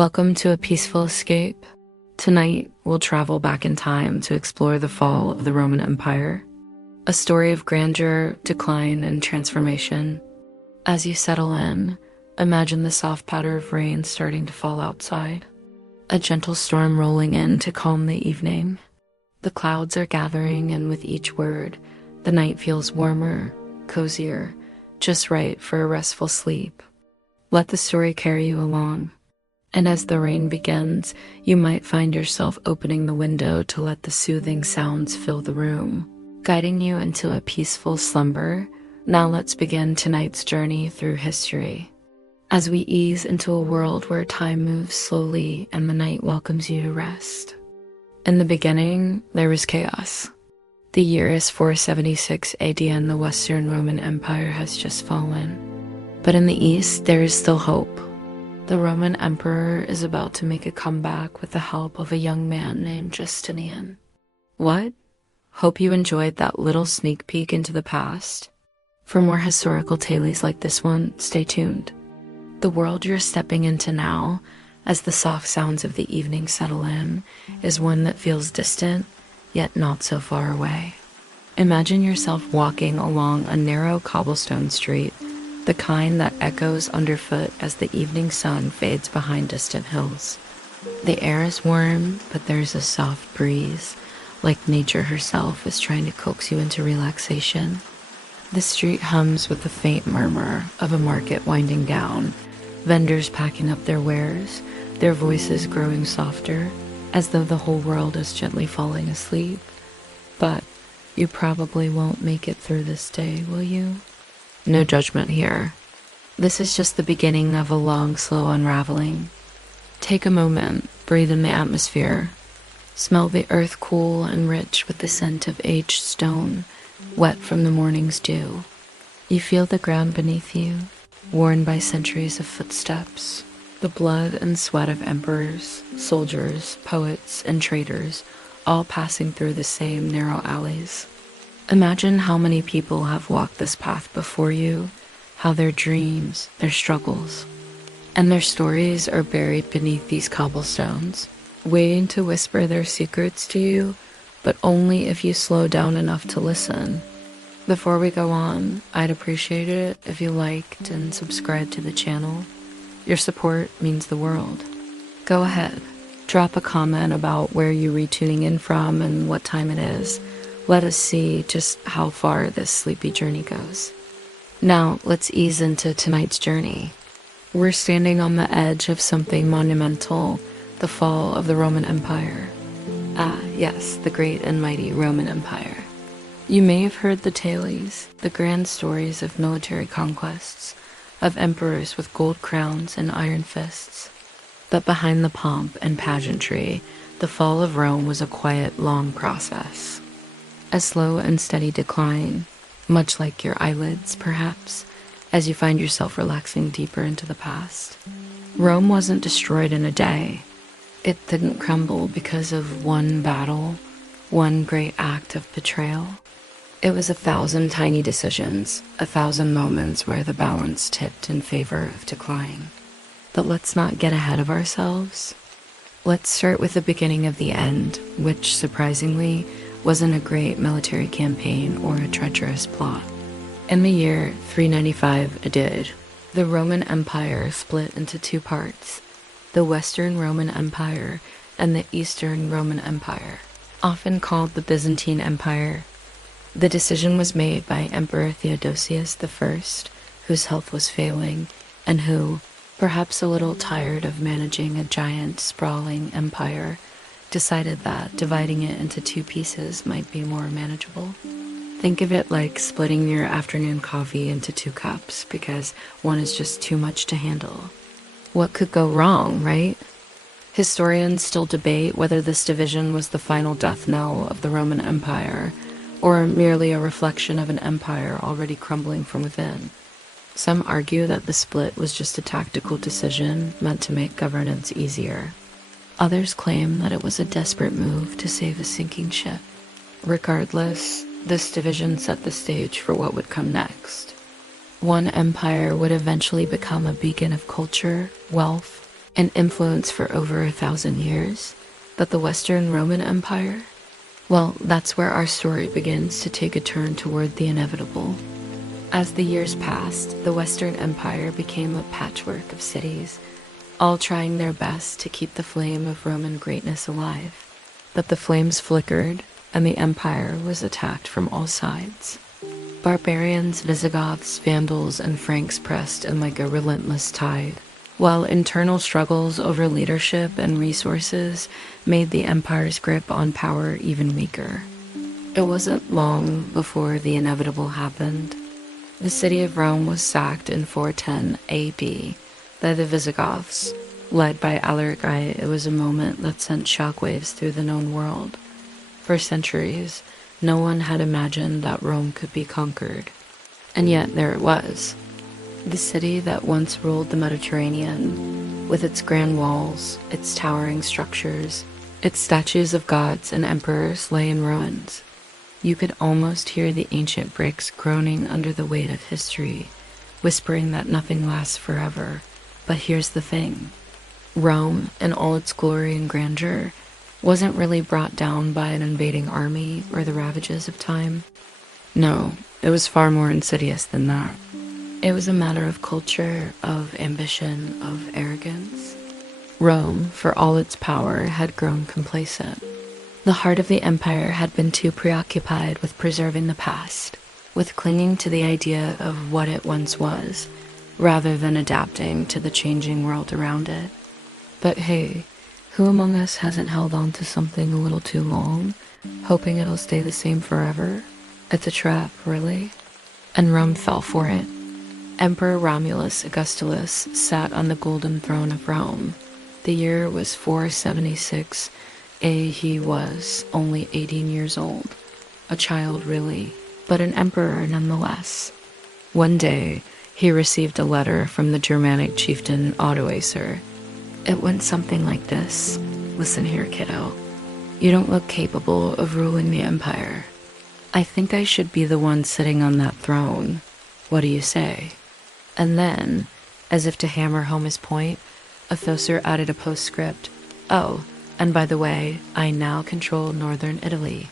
Welcome to a peaceful escape. Tonight, we'll travel back in time to explore the fall of the Roman Empire, a story of grandeur, decline, and transformation. As you settle in, imagine the soft patter of rain starting to fall outside, a gentle storm rolling in to calm the evening. The clouds are gathering, and with each word, the night feels warmer, cozier, just right for a restful sleep. Let the story carry you along. And as the rain begins, you might find yourself opening the window to let the soothing sounds fill the room, guiding you into a peaceful slumber. Now let's begin tonight's journey through history, as we ease into a world where time moves slowly and the night welcomes you to rest. In the beginning, there was chaos. The year is 476 AD and the Western Roman Empire has just fallen. But in the East, there is still hope. The Roman Emperor is about to make a comeback with the help of a young man named Justinian. What? Hope you enjoyed that little sneak peek into the past. For more historical tales like this one, stay tuned. The world you're stepping into now, as the soft sounds of the evening settle in, is one that feels distant, yet not so far away. Imagine yourself walking along a narrow cobblestone street, the kind that echoes underfoot as the evening sun fades behind distant hills. The air is warm, but there's a soft breeze, like nature herself is trying to coax you into relaxation. The street hums with the faint murmur of a market winding down, vendors packing up their wares, their voices growing softer, as though the whole world is gently falling asleep. But you probably won't make it through this day, will you? No judgment here. This is just the beginning of a long, slow unraveling. Take a moment, breathe in the atmosphere. Smell the earth cool and rich with the scent of aged stone, wet from the morning's dew. You feel the ground beneath you, worn by centuries of footsteps, the blood and sweat of emperors, soldiers, poets, and traders, all passing through the same narrow alleys. Imagine how many people have walked this path before you, how their dreams, their struggles, and their stories are buried beneath these cobblestones, waiting to whisper their secrets to you, but only if you slow down enough to listen. Before we go on, I'd appreciate it if you liked and subscribed to the channel. Your support means the world. Go ahead, drop a comment about where you're retuning in from and what time it is. Let us see just how far this sleepy journey goes. Now, let's ease into tonight's journey. We're standing on the edge of something monumental, the fall of the Roman Empire. Ah, yes, the great and mighty Roman Empire. You may have heard the tales, the grand stories of military conquests, of emperors with gold crowns and iron fists. But behind the pomp and pageantry, the fall of Rome was a quiet, long process. A slow and steady decline, much like your eyelids, perhaps, as you find yourself relaxing deeper into the past. Rome wasn't destroyed in a day. It didn't crumble because of one battle, one great act of betrayal. It was 1,000 tiny decisions, 1,000 moments where the balance tipped in favor of decline. But let's not get ahead of ourselves. Let's start with the beginning of the end, which, surprisingly, wasn't a great military campaign or a treacherous plot. In the year 395 AD, the Roman Empire split into two parts, the Western Roman Empire and the Eastern Roman Empire, often called the Byzantine Empire. The decision was made by Emperor Theodosius I, whose health was failing, and who, perhaps a little tired of managing a giant, sprawling empire, decided that dividing it into two pieces might be more manageable. Think of it like splitting your afternoon coffee into 2 cups because one is just too much to handle. What could go wrong, right? Historians still debate whether this division was the final death knell of the Roman Empire, or merely a reflection of an empire already crumbling from within. Some argue that the split was just a tactical decision meant to make governance easier. Others claim that it was a desperate move to save a sinking ship. Regardless, this division set the stage for what would come next. One empire would eventually become a beacon of culture, wealth, and influence for over 1,000 years. But the Western Roman Empire? Well, that's where our story begins to take a turn toward the inevitable. As the years passed, the Western Empire became a patchwork of cities, all trying their best to keep the flame of Roman greatness alive. But the flames flickered, and the empire was attacked from all sides. Barbarians, Visigoths, Vandals, and Franks pressed in like a relentless tide, while internal struggles over leadership and resources made the empire's grip on power even weaker. It wasn't long before the inevitable happened. The city of Rome was sacked in 410 AD by the Visigoths. Led by Alaric I, it was a moment that sent shockwaves through the known world. For centuries, no one had imagined that Rome could be conquered. And yet there it was. The city that once ruled the Mediterranean, with its grand walls, its towering structures, its statues of gods and emperors lay in ruins. You could almost hear the ancient bricks groaning under the weight of history, whispering that nothing lasts forever. But here's the thing. Rome, in all its glory and grandeur, wasn't really brought down by an invading army or the ravages of time. No, it was far more insidious than that. It was a matter of culture, of ambition, of arrogance. Rome, for all its power, had grown complacent. The heart of the empire had been too preoccupied with preserving the past, with clinging to the idea of what it once was, rather than adapting to the changing world around it. But hey, who among us hasn't held on to something a little too long, hoping it'll stay the same forever? It's a trap, really. And Rome fell for it. Emperor Romulus Augustulus sat on the golden throne of Rome. The year was 476 A. He was only 18 years old. A child, really, but an emperor nonetheless. One day, he received a letter from the Germanic chieftain Odoacer. It went something like this. Listen here, kiddo. You don't look capable of ruling the empire. I think I should be the one sitting on that throne. What do you say? And then, as if to hammer home his point, Athosor added a postscript. Oh, and by the way, I now control northern Italy.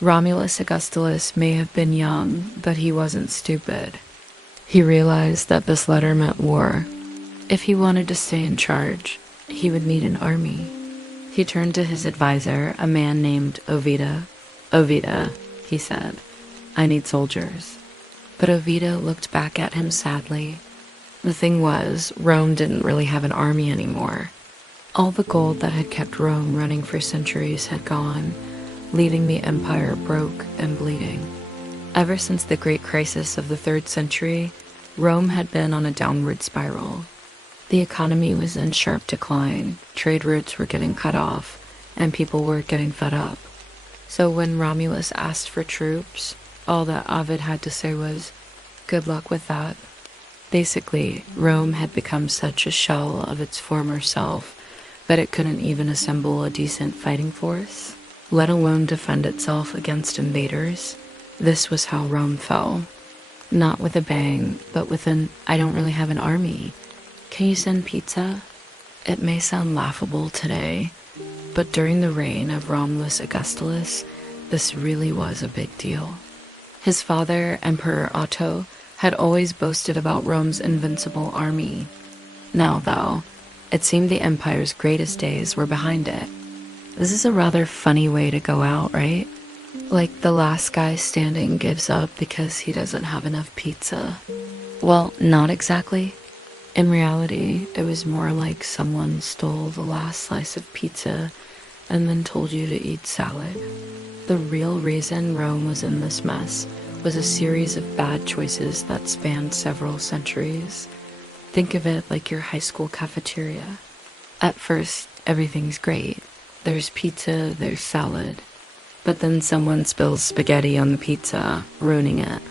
Romulus Augustulus may have been young, but he wasn't stupid. He realized that this letter meant war. If he wanted to stay in charge, he would need an army. He turned to his advisor, a man named Ovida. Ovida, he said, I need soldiers. But Ovida looked back at him sadly. The thing was, Rome didn't really have an army anymore. All the gold that had kept Rome running for centuries had gone, leaving the empire broke and bleeding. Ever since the great crisis of the 3rd century, Rome had been on a downward spiral. The economy was in sharp decline, trade routes were getting cut off, and people were getting fed up. So when Romulus asked for troops, all that Ovid had to say was, good luck with that. Basically, Rome had become such a shell of its former self that it couldn't even assemble a decent fighting force, let alone defend itself against invaders. This was how Rome fell. Not with a bang, but with an, I don't really have an army. Can you send pizza? It may sound laughable today, but during the reign of Romulus Augustulus, this really was a big deal. His father, Emperor Otto, had always boasted about Rome's invincible army. Now, though, it seemed the empire's greatest days were behind it. This is a rather funny way to go out, right? Like the last guy standing gives up because he doesn't have enough pizza. Well, not exactly. In reality, it was more like someone stole the last slice of pizza and then told you to eat salad. The real reason Rome was in this mess was a series of bad choices that spanned several centuries. Think of it like your high school cafeteria. At first, everything's great. There's pizza, there's salad. But then someone spills spaghetti on the pizza, ruining it.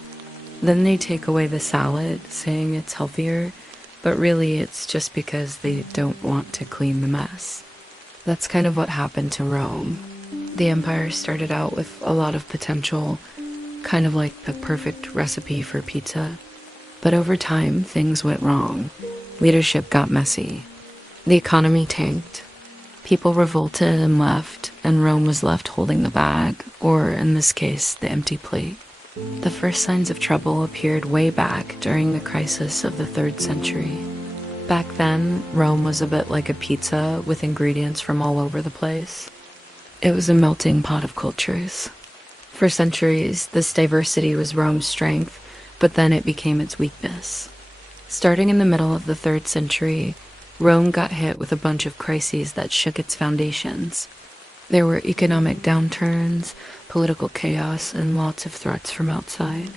Then they take away the salad, saying it's healthier, but really it's just because they don't want to clean the mess. That's kind of what happened to Rome. The empire started out with a lot of potential, kind of like the perfect recipe for pizza. But over time, things went wrong. Leadership got messy. The economy tanked. People revolted and left, and Rome was left holding the bag, or in this case, the empty plate. The first signs of trouble appeared way back during the crisis of the 3rd century. Back then, Rome was a bit like a pizza with ingredients from all over the place. It was a melting pot of cultures. For centuries, this diversity was Rome's strength, but then it became its weakness. Starting in the middle of the 3rd century, Rome got hit with a bunch of crises that shook its foundations. There were economic downturns, political chaos, and lots of threats from outside.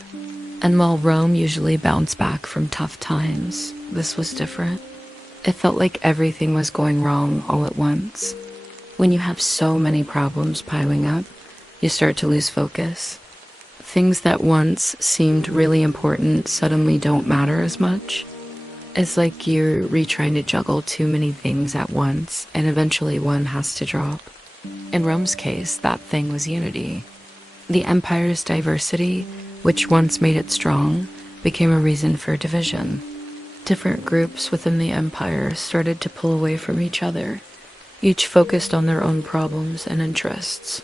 And while Rome usually bounced back from tough times, this was different. It felt like everything was going wrong all at once. When you have so many problems piling up, you start to lose focus. Things that once seemed really important suddenly don't matter as much. It's like you're retrying to juggle too many things at once, and eventually one has to drop. In Rome's case, that thing was unity. The empire's diversity, which once made it strong, became a reason for division. Different groups within the empire started to pull away from each other, each focused on their own problems and interests.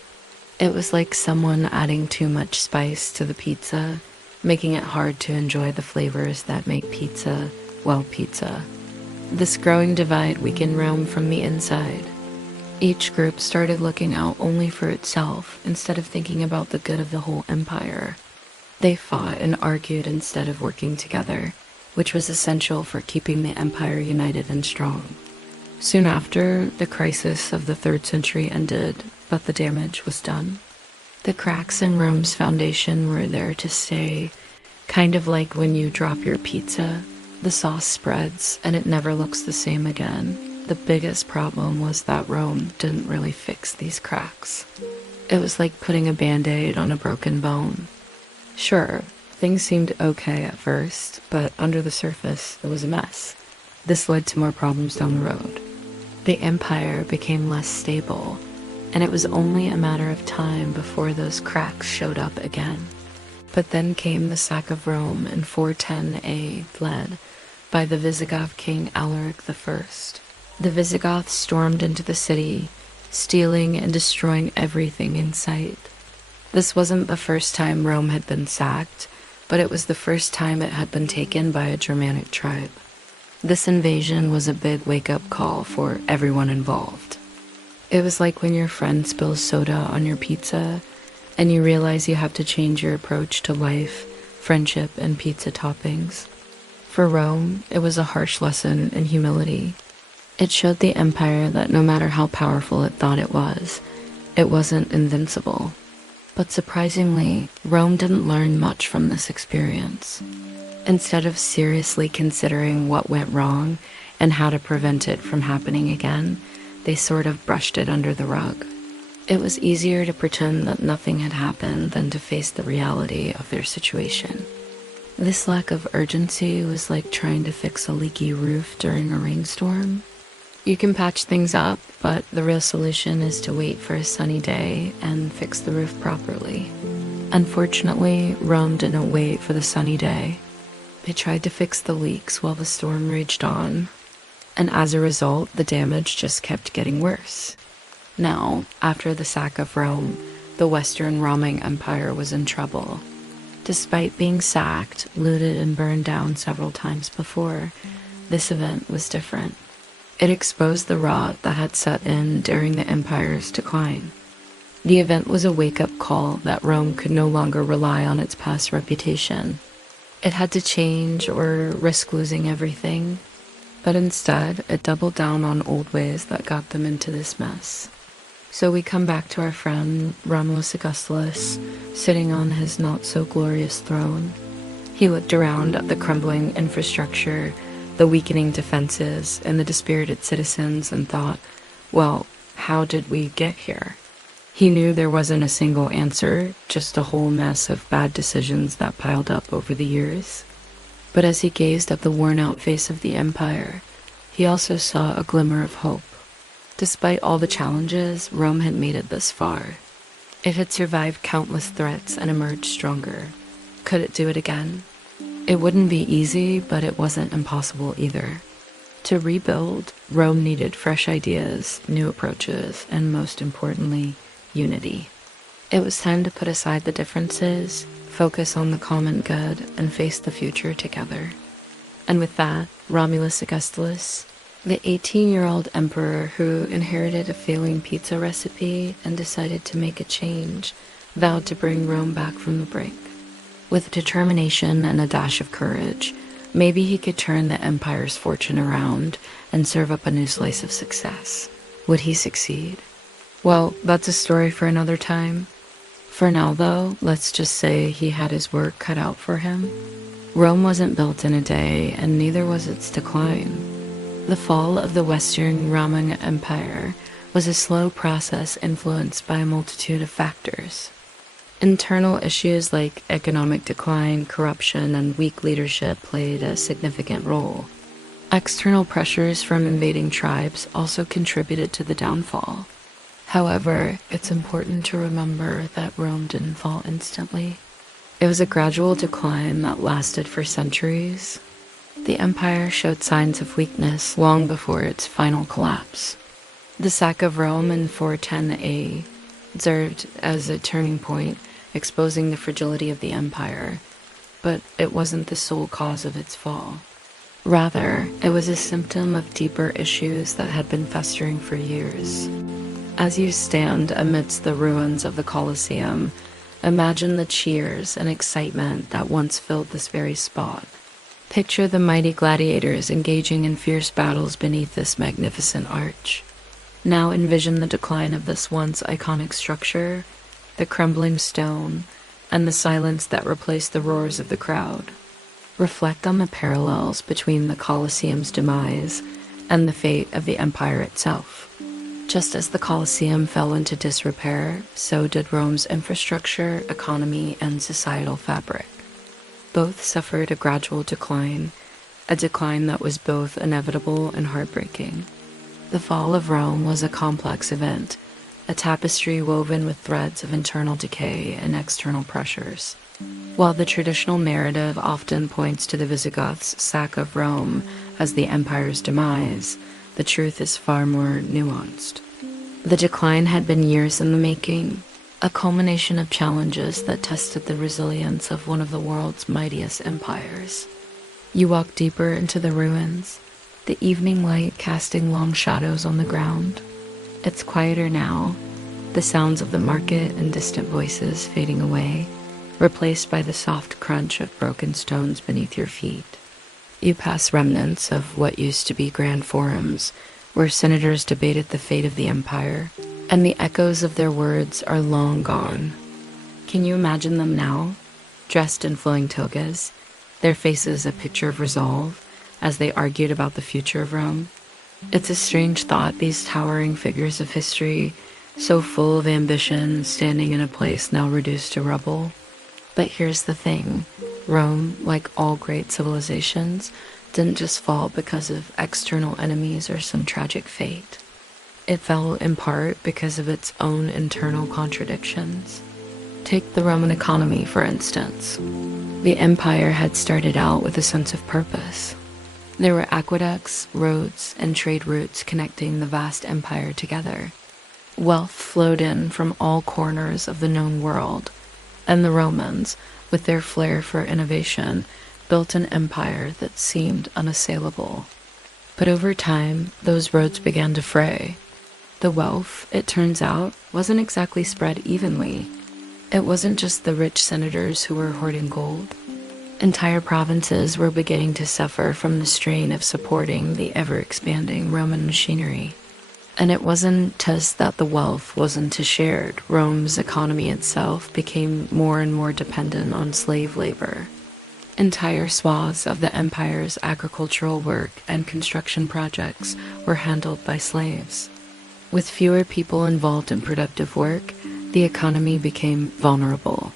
It was like someone adding too much spice to the pizza, making it hard to enjoy the flavors that make pizza, well, pizza. This growing divide weakened Rome from the inside. Each group started looking out only for itself instead of thinking about the good of the whole empire. They fought and argued instead of working together, which was essential for keeping the empire united and strong. Soon after, the crisis of the 3rd century ended, but the damage was done. The cracks in Rome's foundation were there to stay, kind of like when you drop your pizza. The sauce spreads, and it never looks the same again. The biggest problem was that Rome didn't really fix these cracks. It was like putting a band-aid on a broken bone. Sure, things seemed okay at first, but under the surface, it was a mess. This led to more problems down the road. The empire became less stable, and it was only a matter of time before those cracks showed up again. But then came the sack of Rome in 410 A, led by the Visigoth king Alaric I. The Visigoths stormed into the city, stealing and destroying everything in sight. This wasn't the first time Rome had been sacked, but it was the first time it had been taken by a Germanic tribe. This invasion was a big wake-up call for everyone involved. It was like when your friend spills soda on your pizza, and you realize you have to change your approach to life, friendship, and pizza toppings. For Rome, it was a harsh lesson in humility. It showed the empire that no matter how powerful it thought it wasn't invincible. But surprisingly, Rome didn't learn much from this experience. Instead of seriously considering what went wrong and how to prevent it from happening again, they sort of brushed it under the rug. It was easier to pretend that nothing had happened than to face the reality of their situation. This lack of urgency was like trying to fix a leaky roof during a rainstorm. You can patch things up, but the real solution is to wait for a sunny day and fix the roof properly. Unfortunately, Rome didn't wait for the sunny day. They tried to fix the leaks while the storm raged on, and as a result, the damage just kept getting worse. Now, after the sack of Rome, the Western Roman Empire was in trouble. Despite being sacked, looted, and burned down several times before, this event was different. It exposed the rot that had set in during the empire's decline. The event was a wake-up call that Rome could no longer rely on its past reputation. It had to change or risk losing everything, but instead, it doubled down on old ways that got them into this mess. So we come back to our friend Romulus Augustulus, sitting on his not-so-glorious throne. He looked around at the crumbling infrastructure, the weakening defenses, and the dispirited citizens and thought, well, how did we get here? He knew there wasn't a single answer, just a whole mess of bad decisions that piled up over the years. But as he gazed at the worn-out face of the empire, he also saw a glimmer of hope. Despite all the challenges, Rome had made it this far. It had survived countless threats and emerged stronger. Could it do it again? It wouldn't be easy, but it wasn't impossible either. To rebuild, Rome needed fresh ideas, new approaches, and most importantly, unity. It was time to put aside the differences, focus on the common good, and face the future together. And with that, Romulus Augustulus, the 18-year-old emperor who inherited a failing pizza recipe and decided to make a change, vowed to bring Rome back from the brink. With determination and a dash of courage, maybe he could turn the empire's fortune around and serve up a new slice of success. Would he succeed? Well, that's a story for another time. For now, though, let's just say he had his work cut out for him. Rome wasn't built in a day, and neither was its decline. The fall of the Western Roman Empire was a slow process influenced by a multitude of factors. Internal issues like economic decline, corruption, and weak leadership played a significant role. External pressures from invading tribes also contributed to the downfall. However, it's important to remember that Rome didn't fall instantly. It was a gradual decline that lasted for centuries. The empire showed signs of weakness long before its final collapse. The sack of Rome in 410 A served as a turning point, exposing the fragility of the empire, but it wasn't the sole cause of its fall. Rather, it was a symptom of deeper issues that had been festering for years. As you stand amidst the ruins of the Colosseum, imagine the cheers and excitement that once filled this very spot. Picture the mighty gladiators engaging in fierce battles beneath this magnificent arch. Now envision the decline of this once iconic structure, the crumbling stone, and the silence that replaced the roars of the crowd. Reflect on the parallels between the Colosseum's demise and the fate of the empire itself. Just as the Colosseum fell into disrepair, so did Rome's infrastructure, economy, and societal fabric. Both suffered a gradual decline, a decline that was both inevitable and heartbreaking. The fall of Rome was a complex event, a tapestry woven with threads of internal decay and external pressures. While the traditional narrative often points to the Visigoths' sack of Rome as the empire's demise, the truth is far more nuanced. The decline had been years in the making, a culmination of challenges that tested the resilience of one of the world's mightiest empires. You walk deeper into the ruins, the evening light casting long shadows on the ground. It's quieter now, the sounds of the market and distant voices fading away, replaced by the soft crunch of broken stones beneath your feet. You pass remnants of what used to be grand forums, where senators debated the fate of the empire, and the echoes of their words are long gone. Can you imagine them now, dressed in flowing togas, their faces a picture of resolve, as they argued about the future of Rome? It's a strange thought, these towering figures of history, so full of ambition, standing in a place now reduced to rubble. But here's the thing, Rome, like all great civilizations, didn't just fall because of external enemies or some tragic fate. It fell in part because of its own internal contradictions. Take the Roman economy, for instance. The empire had started out with a sense of purpose. There were aqueducts, roads, and trade routes connecting the vast empire together. Wealth flowed in from all corners of the known world, and the Romans, with their flair for innovation, built an empire that seemed unassailable. But over time, those roads began to fray. The wealth, it turns out, wasn't exactly spread evenly. It wasn't just the rich senators who were hoarding gold. Entire provinces were beginning to suffer from the strain of supporting the ever-expanding Roman machinery. And it wasn't just that the wealth wasn't shared. Rome's economy itself became more and more dependent on slave labor. Entire swaths of the empire's agricultural work and construction projects were handled by slaves. With fewer people involved in productive work, the economy became vulnerable.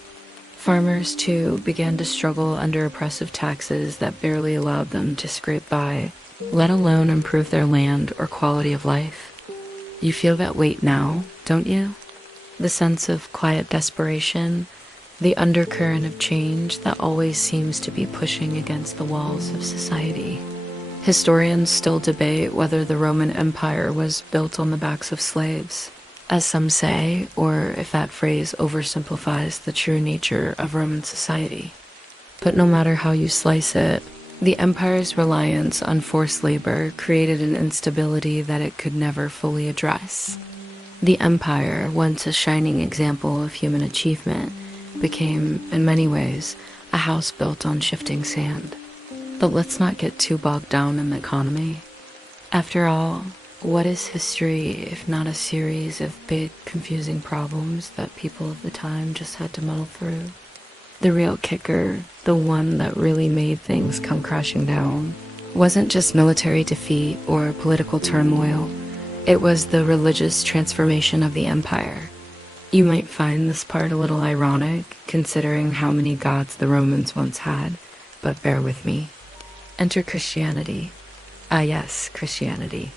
Farmers, too, began to struggle under oppressive taxes that barely allowed them to scrape by, let alone improve their land or quality of life. You feel that weight now, don't you? The sense of quiet desperation, the undercurrent of change that always seems to be pushing against the walls of society. Historians still debate whether the Roman Empire was built on the backs of slaves, as some say, or if that phrase oversimplifies the true nature of Roman society. But no matter how you slice it, the empire's reliance on forced labor created an instability that it could never fully address. The empire, once a shining example of human achievement, became, in many ways, a house built on shifting sand. But let's not get too bogged down in the economy. After all, what is history if not a series of big, confusing problems that people of the time just had to muddle through? The real kicker, the one that really made things come crashing down, wasn't just military defeat or political turmoil. It was the religious transformation of the empire. You might find this part a little ironic, considering how many gods the Romans once had, but bear with me. Enter Christianity. Ah yes, Christianity.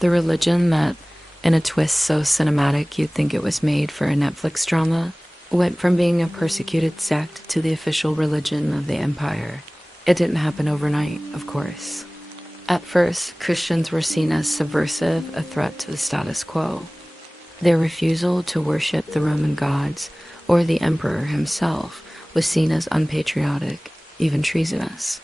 The religion that, in a twist so cinematic you'd think it was made for a Netflix drama, went from being a persecuted sect to the official religion of the empire. It didn't happen overnight, of course. At first, Christians were seen as subversive, a threat to the status quo. Their refusal to worship the Roman gods or the emperor himself was seen as unpatriotic, even treasonous.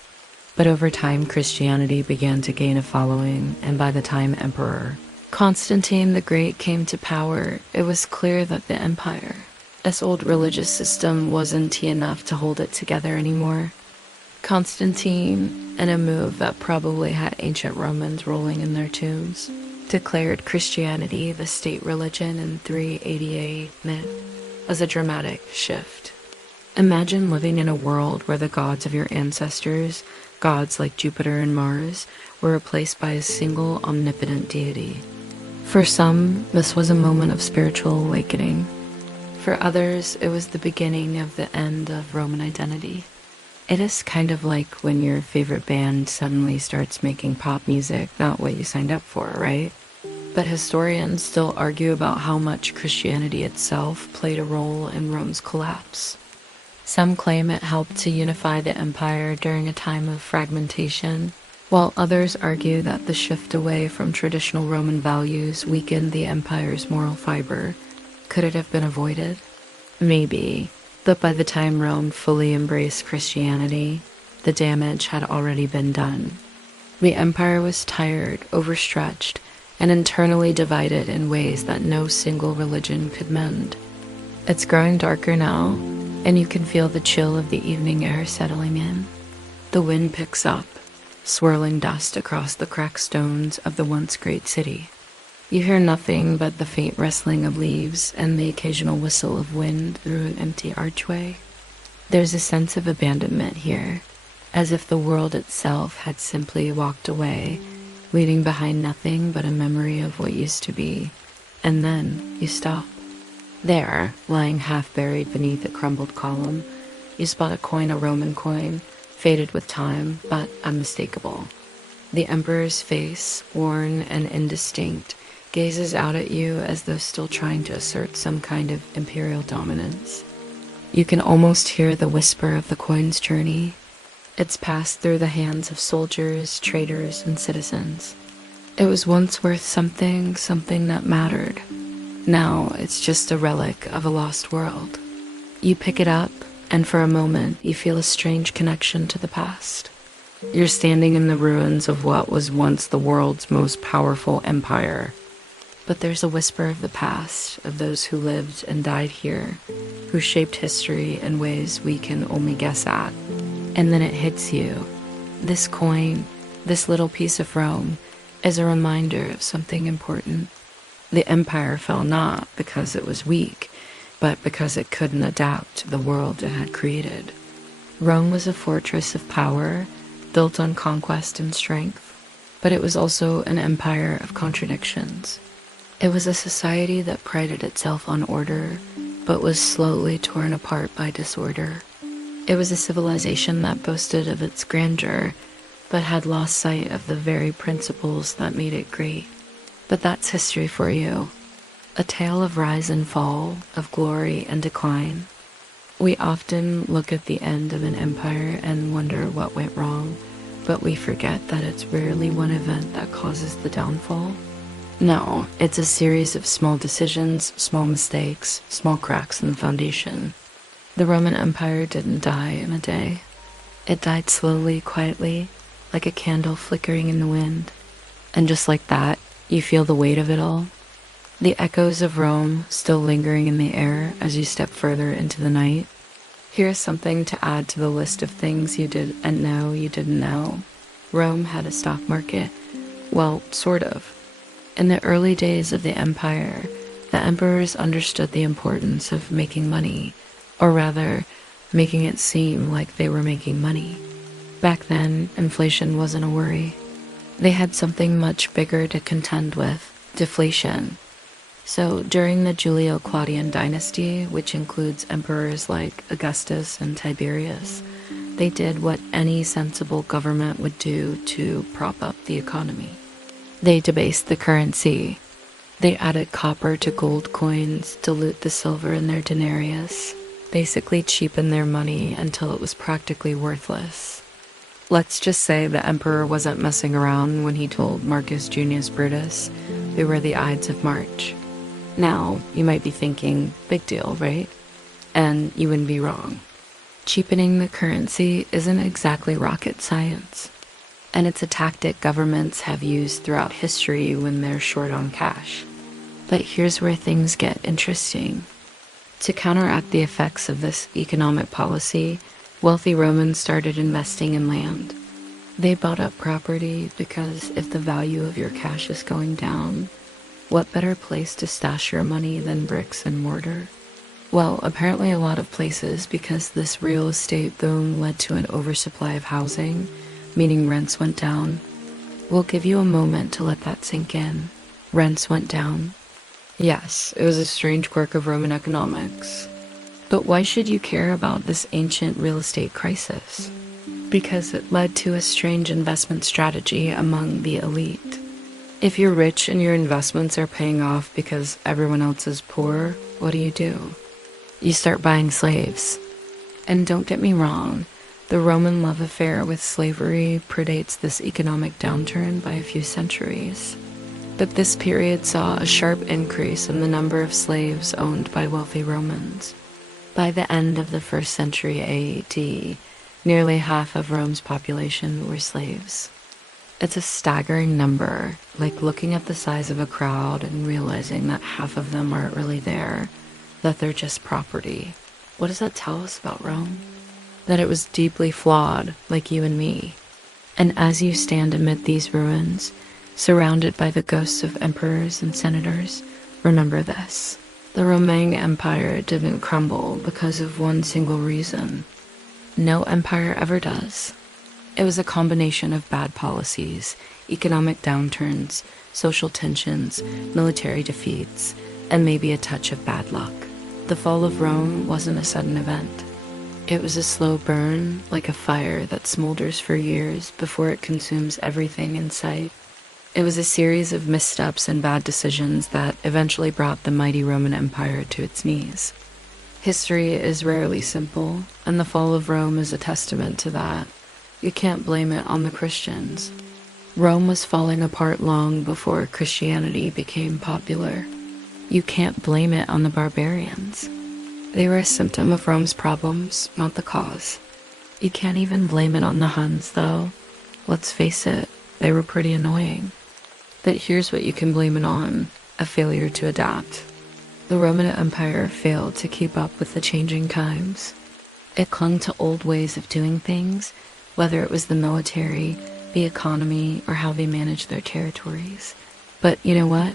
But over time, Christianity began to gain a following, and by the time Emperor Constantine the Great came to power, it was clear that the empire, this old religious system, wasn't enough to hold it together anymore. Constantine, in a move that probably had ancient Romans rolling in their tombs, declared Christianity the state religion in 388 mid as a dramatic shift. Imagine living in a world where the gods of your ancestors, gods like Jupiter and Mars, were replaced by a single omnipotent deity. For some, this was a moment of spiritual awakening. For others, it was the beginning of the end of Roman identity. It is kind of like when your favorite band suddenly starts making pop music, not what you signed up for, right? But historians still argue about how much Christianity itself played a role in Rome's collapse. Some claim it helped to unify the empire during a time of fragmentation, while others argue that the shift away from traditional Roman values weakened the empire's moral fiber. Could it have been avoided? Maybe, but by the time Rome fully embraced Christianity, the damage had already been done. The empire was tired, overstretched, and internally divided in ways that no single religion could mend. It's growing darker now, and you can feel the chill of the evening air settling in. The wind picks up, swirling dust across the cracked stones of the once great city. You hear nothing but the faint rustling of leaves and the occasional whistle of wind through an empty archway. There's a sense of abandonment here, as if the world itself had simply walked away, leaving behind nothing but a memory of what used to be. And then you stop. There, lying half-buried beneath a crumbled column, you spot a Roman coin, faded with time, but unmistakable. The emperor's face, worn and indistinct, gazes out at you as though still trying to assert some kind of imperial dominance. You can almost hear the whisper of the coin's journey. It's passed through the hands of soldiers, traders, and citizens. It was once worth something that mattered. Now it's just a relic of a lost world. You pick it up, and for a moment you feel a strange connection to the past. You're standing in the ruins of what was once the world's most powerful empire. But there's a whisper of the past, of those who lived and died here, who shaped history in ways we can only guess at. And then it hits you. This coin, this little piece of Rome, is a reminder of something important. The empire fell not because it was weak, but because it couldn't adapt to the world it had created. Rome was a fortress of power, built on conquest and strength, but it was also an empire of contradictions. It was a society that prided itself on order, but was slowly torn apart by disorder. It was a civilization that boasted of its grandeur, but had lost sight of the very principles that made it great. But that's history for you. A tale of rise and fall, of glory and decline. We often look at the end of an empire and wonder what went wrong, But we forget that it's rarely one event that causes the downfall. No, it's a series of small decisions, small mistakes, small cracks in the foundation. The Roman Empire didn't die in a day. It died slowly, quietly, like a candle flickering in the wind. And just like that, you feel the weight of it all. The echoes of Rome still lingering in the air as you step further into the night. Here's something to add to the list of things you didn't know you didn't know. Rome had a stock market. Well, sort of. In the early days of the empire, the emperors understood the importance of making money, or rather, making it seem like they were making money. Back then, inflation wasn't a worry. They had something much bigger to contend with: deflation. So during the Julio-Claudian dynasty, which includes emperors like Augustus and Tiberius, they did what any sensible government would do to prop up the economy. They debased the currency. They added copper to gold coins, dilute the silver in their denarius, basically cheapened their money until it was practically worthless. Let's just say the emperor wasn't messing around when he told Marcus Junius Brutus they were the Ides of March. Now, you might be thinking, big deal, right? And you wouldn't be wrong. Cheapening the currency isn't exactly rocket science, and it's a tactic governments have used throughout history when they're short on cash. But here's where things get interesting. To counteract the effects of this economic policy, wealthy Romans started investing in land. They bought up property because if the value of your cash is going down, what better place to stash your money than bricks and mortar? Well, apparently a lot of places, because this real estate boom led to an oversupply of housing, meaning rents went down. We'll give you a moment to let that sink in. Rents went down. Yes, it was a strange quirk of Roman economics. But why should you care about this ancient real estate crisis? Because it led to a strange investment strategy among the elite. If you're rich and your investments are paying off because everyone else is poor, what do? You start buying slaves. And don't get me wrong, the Roman love affair with slavery predates this economic downturn by a few centuries. But this period saw a sharp increase in the number of slaves owned by wealthy Romans. By the end of the 1st century AD, nearly half of Rome's population were slaves. It's a staggering number, like looking at the size of a crowd and realizing that half of them aren't really there, that they're just property. What does that tell us about Rome? That it was deeply flawed, like you and me. And as you stand amid these ruins, surrounded by the ghosts of emperors and senators, remember this. The Roman Empire didn't crumble because of one single reason. No empire ever does. It was a combination of bad policies, economic downturns, social tensions, military defeats, and maybe a touch of bad luck. The fall of Rome wasn't a sudden event. It was a slow burn, like a fire that smolders for years before it consumes everything in sight. It was a series of missteps and bad decisions that eventually brought the mighty Roman Empire to its knees. History is rarely simple, and the fall of Rome is a testament to that. You can't blame it on the Christians. Rome was falling apart long before Christianity became popular. You can't blame it on the barbarians. They were a symptom of Rome's problems, not the cause. You can't even blame it on the Huns, though. Let's face it, they were pretty annoying. But here's what you can blame it on: a failure to adapt. The Roman Empire failed to keep up with the changing times. It clung to old ways of doing things, whether it was the military, the economy, or how they managed their territories. But you know what?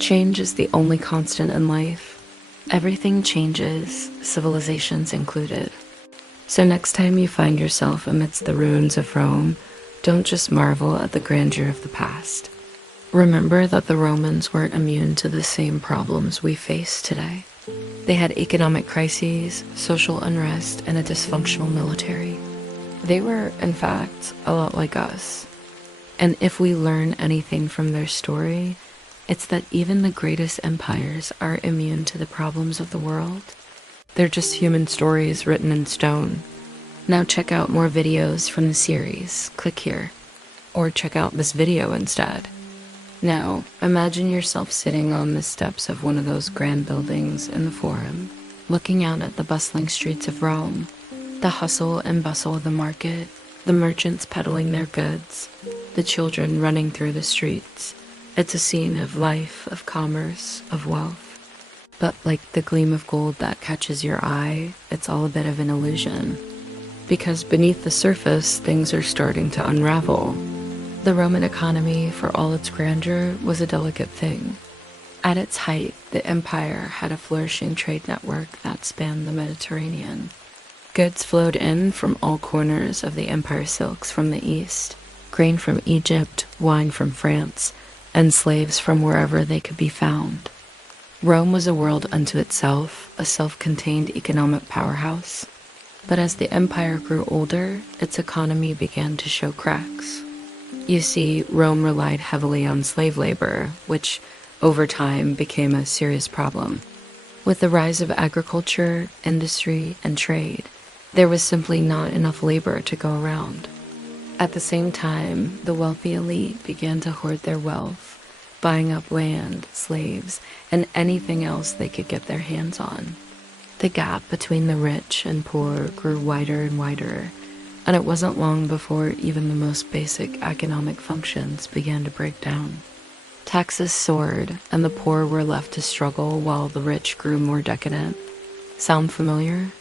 Change is the only constant in life. Everything changes, civilizations included. So next time you find yourself amidst the ruins of Rome, don't just marvel at the grandeur of the past. Remember that the Romans weren't immune to the same problems we face today. They had economic crises, social unrest, and a dysfunctional military. They were, in fact, a lot like us. And if we learn anything from their story, it's that even the greatest empires are immune to the problems of the world. They're just human stories written in stone. Now check out more videos from the series. Click here. Or check out this video instead. Now, imagine yourself sitting on the steps of one of those grand buildings in the Forum, looking out at the bustling streets of Rome, the hustle and bustle of the market, the merchants peddling their goods, the children running through the streets. It's a scene of life, of commerce, of wealth. But like the gleam of gold that catches your eye, it's all a bit of an illusion. Because beneath the surface, things are starting to unravel. The Roman economy, for all its grandeur, was a delicate thing. At its height, the empire had a flourishing trade network that spanned the Mediterranean. Goods flowed in from all corners of the empire, silks from the east, grain from Egypt, wine from France, and slaves from wherever they could be found. Rome was a world unto itself, a self-contained economic powerhouse. But as the empire grew older, its economy began to show cracks. You see, Rome relied heavily on slave labor, which over time became a serious problem. With the rise of agriculture, industry, and trade, there was simply not enough labor to go around. At the same time, the wealthy elite began to hoard their wealth, buying up land, slaves, and anything else they could get their hands on. The gap between the rich and poor grew wider and wider, and it wasn't long before even the most basic economic functions began to break down. Taxes soared, and the poor were left to struggle while the rich grew more decadent. Sound familiar?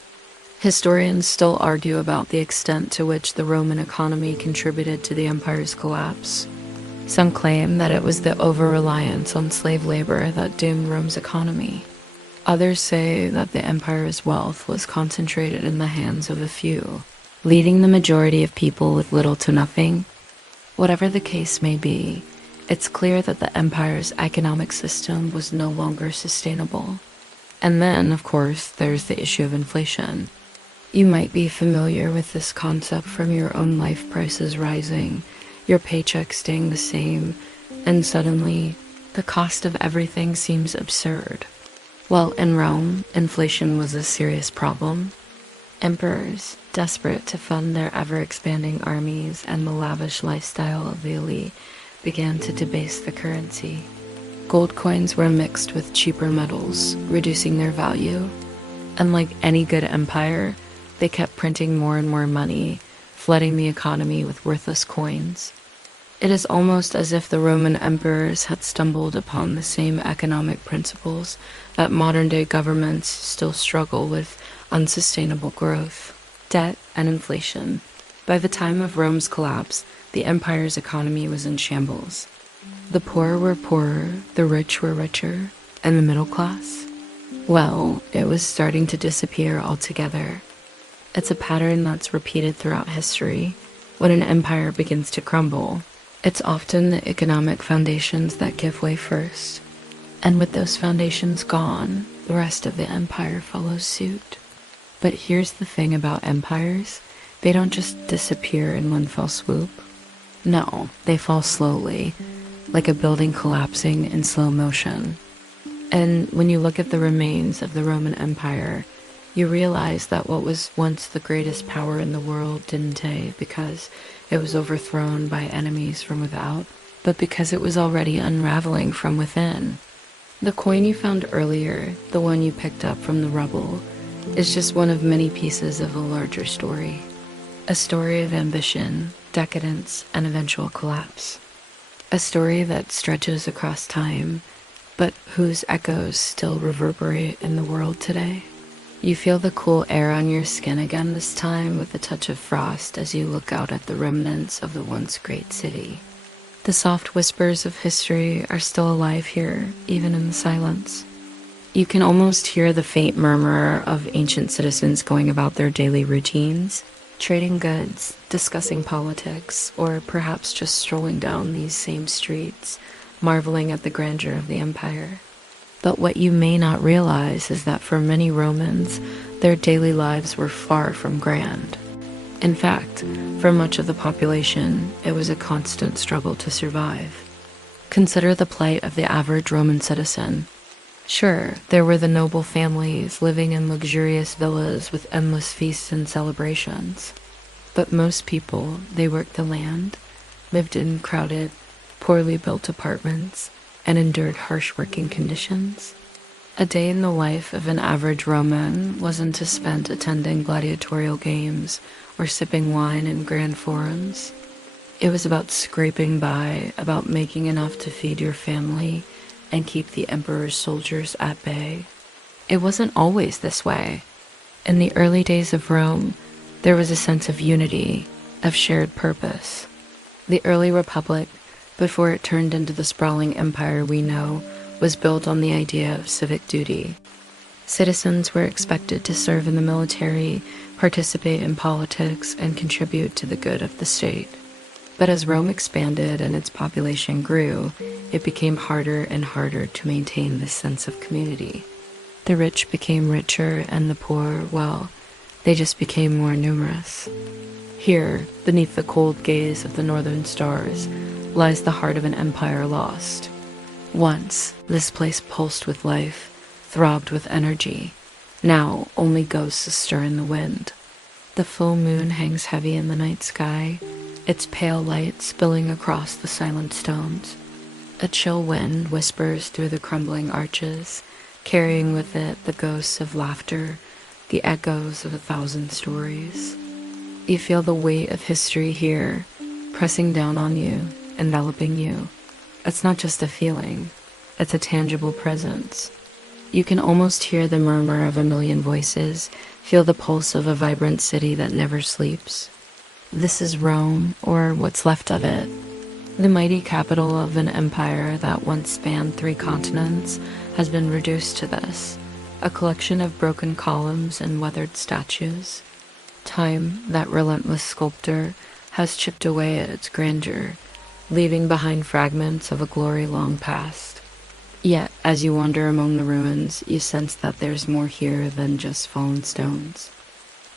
Historians still argue about the extent to which the Roman economy contributed to the empire's collapse. Some claim that it was the over-reliance on slave labor that doomed Rome's economy. Others say that the empire's wealth was concentrated in the hands of a few, leaving the majority of people with little to nothing. Whatever the case may be, it's clear that the empire's economic system was no longer sustainable. And then, of course, there's the issue of inflation. You might be familiar with this concept from your own life prices rising, your paycheck staying the same, and suddenly, the cost of everything seems absurd. Well, in Rome, inflation was a serious problem. Emperors, desperate to fund their ever-expanding armies and the lavish lifestyle of the elite, began to debase the currency. Gold coins were mixed with cheaper metals, reducing their value. And like any good empire, they kept printing more and more money, flooding the economy with worthless coins. It is almost as if the Roman emperors had stumbled upon the same economic principles that modern-day governments still struggle with: unsustainable growth, debt, and inflation. By the time of Rome's collapse, the empire's economy was in shambles. The poor were poorer, the rich were richer, and the middle class? Well, it was starting to disappear altogether. It's a pattern that's repeated throughout history. When an empire begins to crumble, it's often the economic foundations that give way first. And with those foundations gone, the rest of the empire follows suit. But here's the thing about empires: they don't just disappear in one fell swoop. No, they fall slowly, like a building collapsing in slow motion. And when you look at the remains of the Roman Empire, you realize that what was once the greatest power in the world didn't die because it was overthrown by enemies from without, but because it was already unraveling from within. The coin you found earlier, the one you picked up from the rubble, is just one of many pieces of a larger story. A story of ambition, decadence, and eventual collapse. A story that stretches across time, but whose echoes still reverberate in the world today. You feel the cool air on your skin again, this time with a touch of frost as you look out at the remnants of the once great city. The soft whispers of history are still alive here, even in the silence. You can almost hear the faint murmur of ancient citizens going about their daily routines, trading goods, discussing politics, or perhaps just strolling down these same streets, marveling at the grandeur of the empire. But what you may not realize is that for many Romans, their daily lives were far from grand. In fact, for much of the population, it was a constant struggle to survive. Consider the plight of the average Roman citizen. Sure, there were the noble families living in luxurious villas with endless feasts and celebrations. But most people, they worked the land, lived in crowded, poorly built apartments, and endured harsh working conditions. A day in the life of an average Roman wasn't spent attending gladiatorial games or sipping wine in grand forums. It was about scraping by, about making enough to feed your family and keep the emperor's soldiers at bay. It wasn't always this way. In the early days of Rome, there was a sense of unity, of shared purpose. The early republic, before it turned into the sprawling empire we know, was built on the idea of civic duty. Citizens were expected to serve in the military, participate in politics, and contribute to the good of the state. But as Rome expanded and its population grew, it became harder and harder to maintain this sense of community. The rich became richer and the poor, well, they just became more numerous. Here, beneath the cold gaze of the northern stars, lies the heart of an empire lost. Once, this place pulsed with life, throbbed with energy. Now, only ghosts stir in the wind. The full moon hangs heavy in the night sky, its pale light spilling across the silent stones. A chill wind whispers through the crumbling arches, carrying with it the ghosts of laughter, the echoes of 1,000 stories. You feel the weight of history here, pressing down on you, enveloping you. It's not just a feeling, it's a tangible presence. You can almost hear the murmur of a million voices, feel the pulse of a vibrant city that never sleeps. This is Rome, or what's left of it. The mighty capital of an empire that once spanned 3 continents has been reduced to this, a collection of broken columns and weathered statues. Time, that relentless sculptor, has chipped away at its grandeur, leaving behind fragments of a glory long past. Yet, as you wander among the ruins, you sense that there's more here than just fallen stones.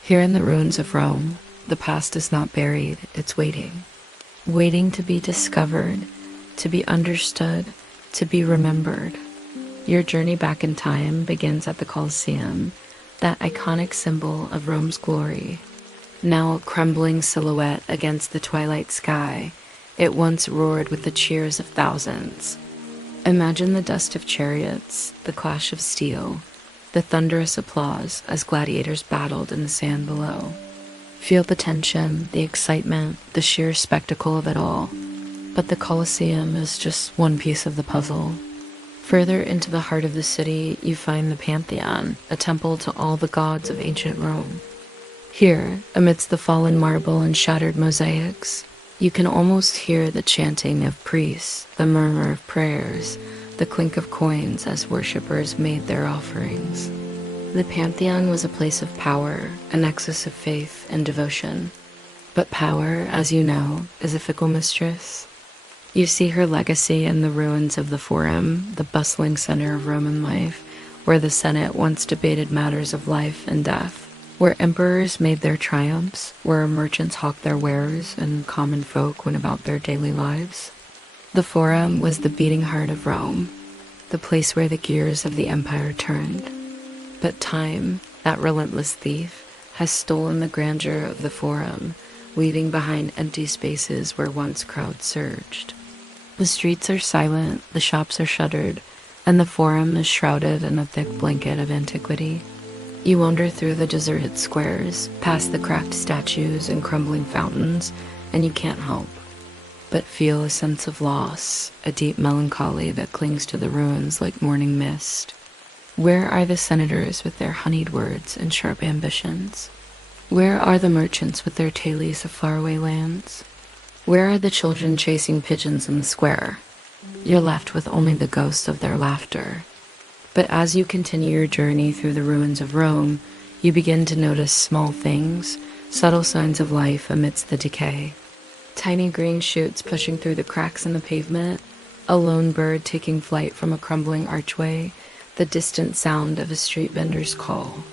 Here in the ruins of Rome, the past is not buried, it's waiting. Waiting to be discovered, to be understood, to be remembered. Your journey back in time begins at the Colosseum, that iconic symbol of Rome's glory. Now a crumbling silhouette against the twilight sky, it once roared with the cheers of thousands. Imagine the dust of chariots, the clash of steel, the thunderous applause as gladiators battled in the sand below. Feel the tension, the excitement, the sheer spectacle of it all. But the Colosseum is just one piece of the puzzle. Further into the heart of the city, you find the Pantheon, a temple to all the gods of ancient Rome. Here, amidst the fallen marble and shattered mosaics, you can almost hear the chanting of priests, the murmur of prayers, the clink of coins as worshippers made their offerings. The Pantheon was a place of power, a nexus of faith and devotion. But power, as you know, is a fickle mistress. You see her legacy in the ruins of the Forum, the bustling center of Roman life, where the Senate once debated matters of life and death, where emperors made their triumphs, where merchants hawked their wares, and common folk went about their daily lives. The Forum was the beating heart of Rome, the place where the gears of the empire turned. But time, that relentless thief, has stolen the grandeur of the Forum, leaving behind empty spaces where once crowds surged. The streets are silent, the shops are shuttered, and the Forum is shrouded in a thick blanket of antiquity. You wander through the deserted squares, past the cracked statues and crumbling fountains, and you can't help but feel a sense of loss, a deep melancholy that clings to the ruins like morning mist. Where are the senators with their honeyed words and sharp ambitions? Where are the merchants with their tales of faraway lands? Where are the children chasing pigeons in the square? You're left with only the ghosts of their laughter. But as you continue your journey through the ruins of Rome, you begin to notice small things, subtle signs of life amidst the decay. Tiny green shoots pushing through the cracks in the pavement, a lone bird taking flight from a crumbling archway, the distant sound of a street vendor's call.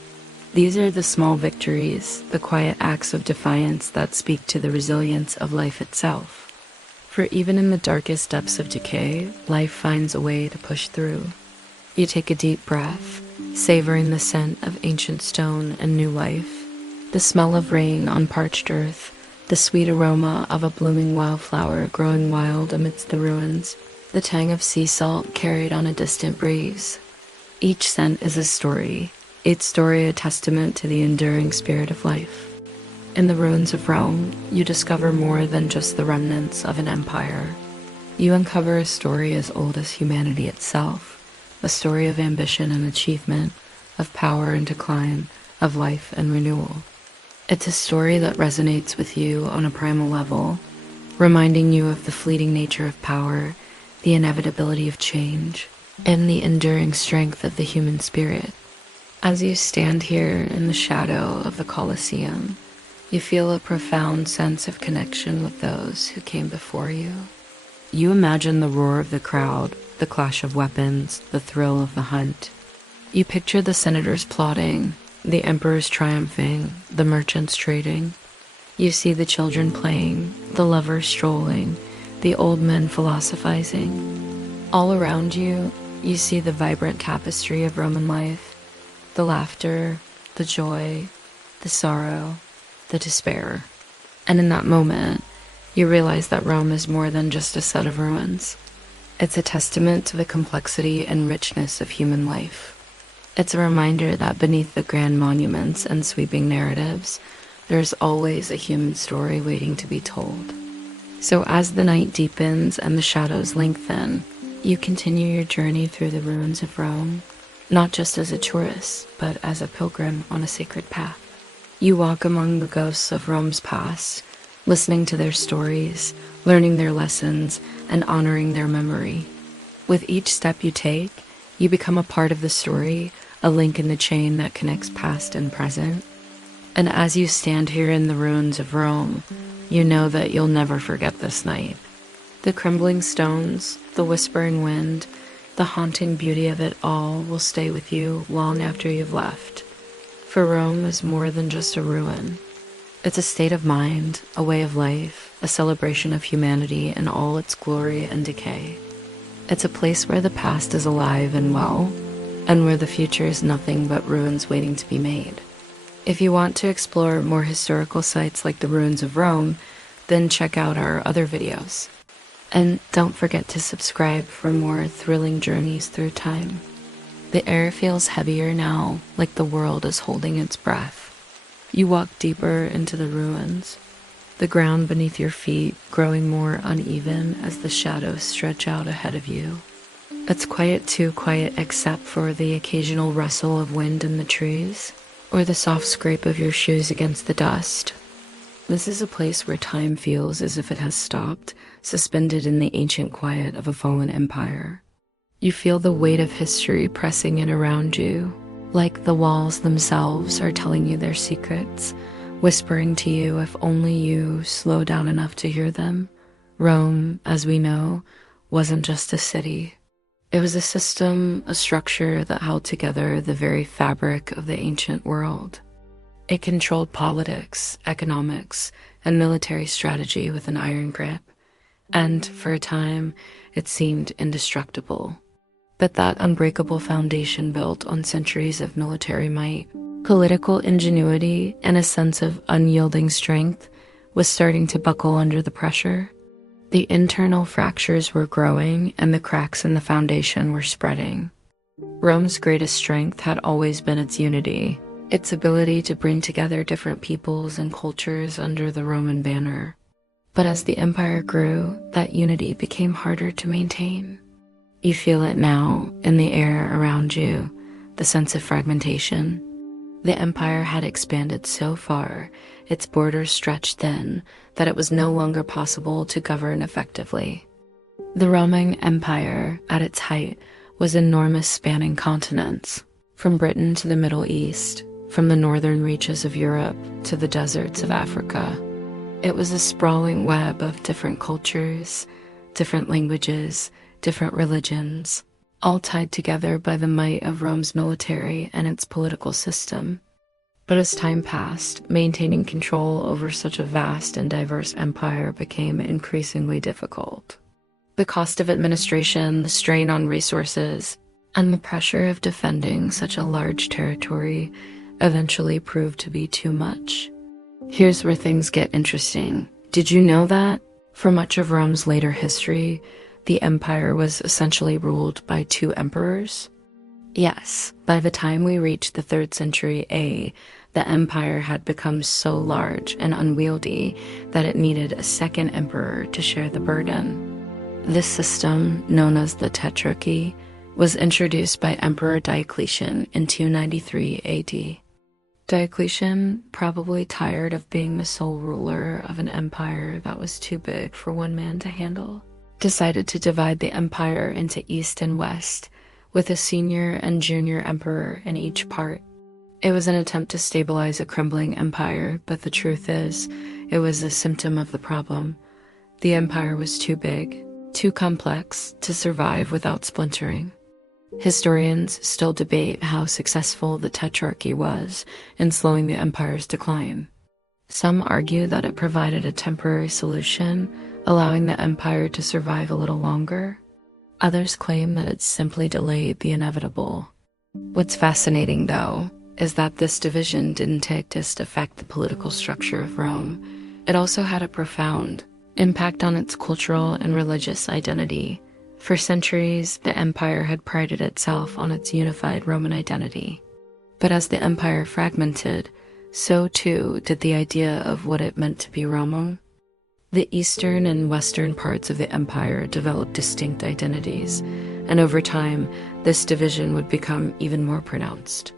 These are the small victories, the quiet acts of defiance that speak to the resilience of life itself. For even in the darkest depths of decay, life finds a way to push through. You take a deep breath, savoring the scent of ancient stone and new life, the smell of rain on parched earth, the sweet aroma of a blooming wildflower growing wild amidst the ruins, the tang of sea salt carried on a distant breeze. Each scent is a story, its story a testament to the enduring spirit of life. In the ruins of Rome, you discover more than just the remnants of an empire. You uncover a story as old as humanity itself, a story of ambition and achievement, of power and decline, of life and renewal. It's a story that resonates with you on a primal level, reminding you of the fleeting nature of power, the inevitability of change, and the enduring strength of the human spirit. As you stand here in the shadow of the Colosseum, you feel a profound sense of connection with those who came before you. You imagine the roar of the crowd, the clash of weapons, the thrill of the hunt. You picture the senators plotting, the emperors triumphing, the merchants trading. You see the children playing, the lovers strolling, the old men philosophizing. All around you, you see the vibrant tapestry of Roman life, the laughter, the joy, the sorrow, the despair. And in that moment, you realize that Rome is more than just a set of ruins. It's a testament to the complexity and richness of human life. It's a reminder that beneath the grand monuments and sweeping narratives, there's always a human story waiting to be told. So as the night deepens and the shadows lengthen, you continue your journey through the ruins of Rome, not just as a tourist, but as a pilgrim on a sacred path. You walk among the ghosts of Rome's past, listening to their stories, learning their lessons, and honoring their memory. With each step you take, you become a part of the story, a link in the chain that connects past and present. And as you stand here in the ruins of Rome, you know that you'll never forget this night. The crumbling stones, the whispering wind, the haunting beauty of it all will stay with you long after you've left. For Rome is more than just a ruin. It's a state of mind, a way of life, a celebration of humanity in all its glory and decay. It's a place where the past is alive and well, and where the future is nothing but ruins waiting to be made. If you want to explore more historical sites like the ruins of Rome, then check out our other videos. And don't forget to subscribe for more thrilling journeys through time. The air feels heavier now, like the world is holding its breath. You walk deeper into the ruins, the ground beneath your feet growing more uneven as the shadows stretch out ahead of you. It's quiet, too quiet except for the occasional rustle of wind in the trees, or the soft scrape of your shoes against the dust. This is a place where time feels as if it has stopped, suspended in the ancient quiet of a fallen empire. You feel the weight of history pressing in around you, like the walls themselves are telling you their secrets, whispering to you if only you slow down enough to hear them. Rome, as we know, wasn't just a city. It was a system, a structure that held together the very fabric of the ancient world. It controlled politics, economics, and military strategy with an iron grip, and for a time, it seemed indestructible. But that unbreakable foundation built on centuries of military might, political ingenuity, and a sense of unyielding strength was starting to buckle under the pressure. The internal fractures were growing, and the cracks in the foundation were spreading. Rome's greatest strength had always been its unity, its ability to bring together different peoples and cultures under the Roman banner. But as the empire grew, that unity became harder to maintain. You feel it now in the air around you, the sense of fragmentation. The empire had expanded so far, its borders stretched thin, that it was no longer possible to govern effectively. The Roman Empire, at its height, was enormous, spanning continents, from Britain to the Middle East, from the northern reaches of Europe to the deserts of Africa. It was a sprawling web of different cultures, different languages, different religions, all tied together by the might of Rome's military and its political system. But as time passed, maintaining control over such a vast and diverse empire became increasingly difficult. The cost of administration, the strain on resources, and the pressure of defending such a large territory eventually proved to be too much. Here's where things get interesting. Did you know that, for much of Rome's later history, the empire was essentially ruled by two emperors? Yes, by the time we reached the 3rd century A, the empire had become so large and unwieldy that it needed a second emperor to share the burden. This system, known as the tetrarchy, was introduced by Emperor Diocletian in 293 AD. Diocletian, probably tired of being the sole ruler of an empire that was too big for one man to handle, decided to divide the empire into East and West, with a senior and junior emperor in each part. It was an attempt to stabilize a crumbling empire, but the truth is, it was a symptom of the problem. The empire was too big, too complex to survive without splintering. Historians still debate how successful the tetrarchy was in slowing the empire's decline. Some argue that it provided a temporary solution, allowing the empire to survive a little longer. Others claim that it simply delayed the inevitable. What's fascinating, though, is that this division didn't just affect the political structure of Rome. It also had a profound impact on its cultural and religious identity. For centuries, the empire had prided itself on its unified Roman identity. But as the empire fragmented, so too did the idea of what it meant to be Roman. The eastern and western parts of the empire developed distinct identities, and over time, this division would become even more pronounced.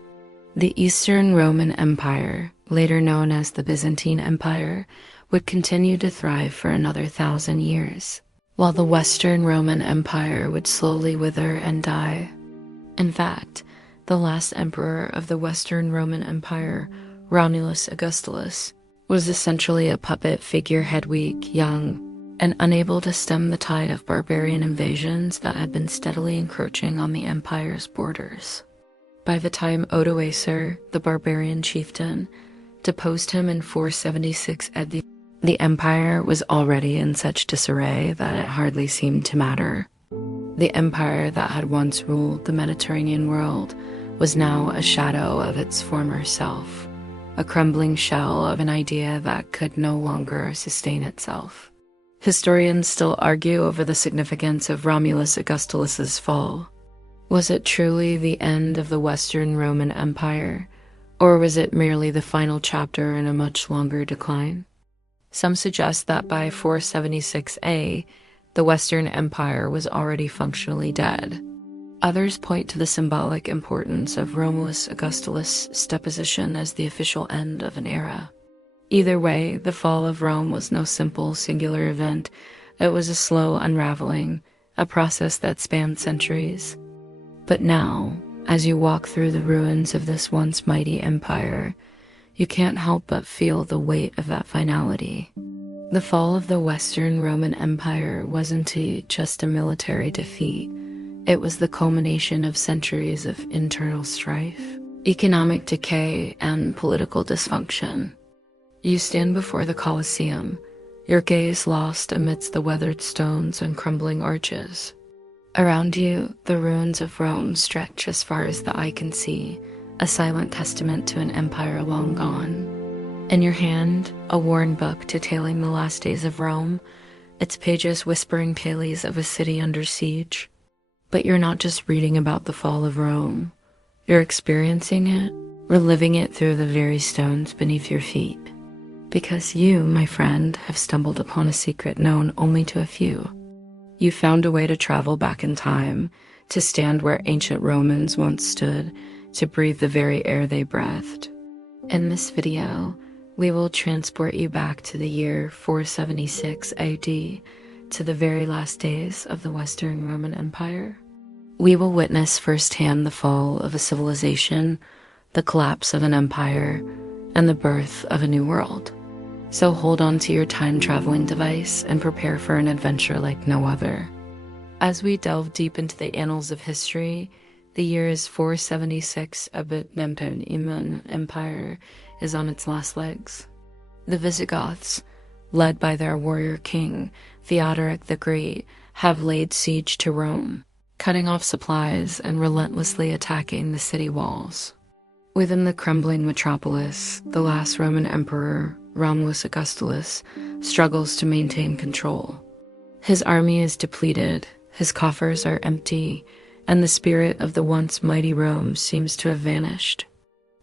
The Eastern Roman Empire, later known as the Byzantine Empire, would continue to thrive for another 1,000 years, while the Western Roman Empire would slowly wither and die. In fact, the last emperor of the Western Roman Empire, Romulus Augustulus, was essentially a puppet figurehead, weak, young, and unable to stem the tide of barbarian invasions that had been steadily encroaching on the empire's borders. By the time Odoacer, the barbarian chieftain, deposed him in 476 AD, the empire was already in such disarray that it hardly seemed to matter. The empire that had once ruled the Mediterranean world was now a shadow of its former self, a crumbling shell of an idea that could no longer sustain itself. Historians still argue over the significance of Romulus Augustulus's fall. Was it truly the end of the Western Roman Empire, or was it merely the final chapter in a much longer decline? Some suggest that by 476 A, the Western Empire was already functionally dead. Others point to the symbolic importance of Romulus Augustulus' deposition as the official end of an era. Either way, the fall of Rome was no simple, singular event. It was a slow unraveling, a process that spanned centuries. But now, as you walk through the ruins of this once mighty empire, you can't help but feel the weight of that finality. The fall of the Western Roman Empire wasn't just a military defeat. It was the culmination of centuries of internal strife, economic decay, and political dysfunction. You stand before the Colosseum, your gaze lost amidst the weathered stones and crumbling arches. Around you, the ruins of Rome stretch as far as the eye can see, a silent testament to an empire long gone. In your hand, a worn book detailing the last days of Rome, its pages whispering tales of a city under siege. But you're not just reading about the fall of Rome. You're experiencing it, reliving it through the very stones beneath your feet. Because you, my friend, have stumbled upon a secret known only to a few. You found a way to travel back in time, to stand where ancient Romans once stood, to breathe the very air they breathed. In this video, we will transport you back to the year 476 AD, to the very last days of the Western Roman Empire. We will witness firsthand the fall of a civilization, the collapse of an empire, and the birth of a new world. So hold on to your time-traveling device and prepare for an adventure like no other. As we delve deep into the annals of history, the year is 476 AD. The Empire is on its last legs. The Visigoths, led by their warrior king, Theodoric the Great, have laid siege to Rome. cutting off supplies and relentlessly attacking the city walls. Within the crumbling metropolis, the last Roman emperor, Romulus Augustulus, struggles to maintain control. His army is depleted, his coffers are empty, and the spirit of the once mighty Rome seems to have vanished.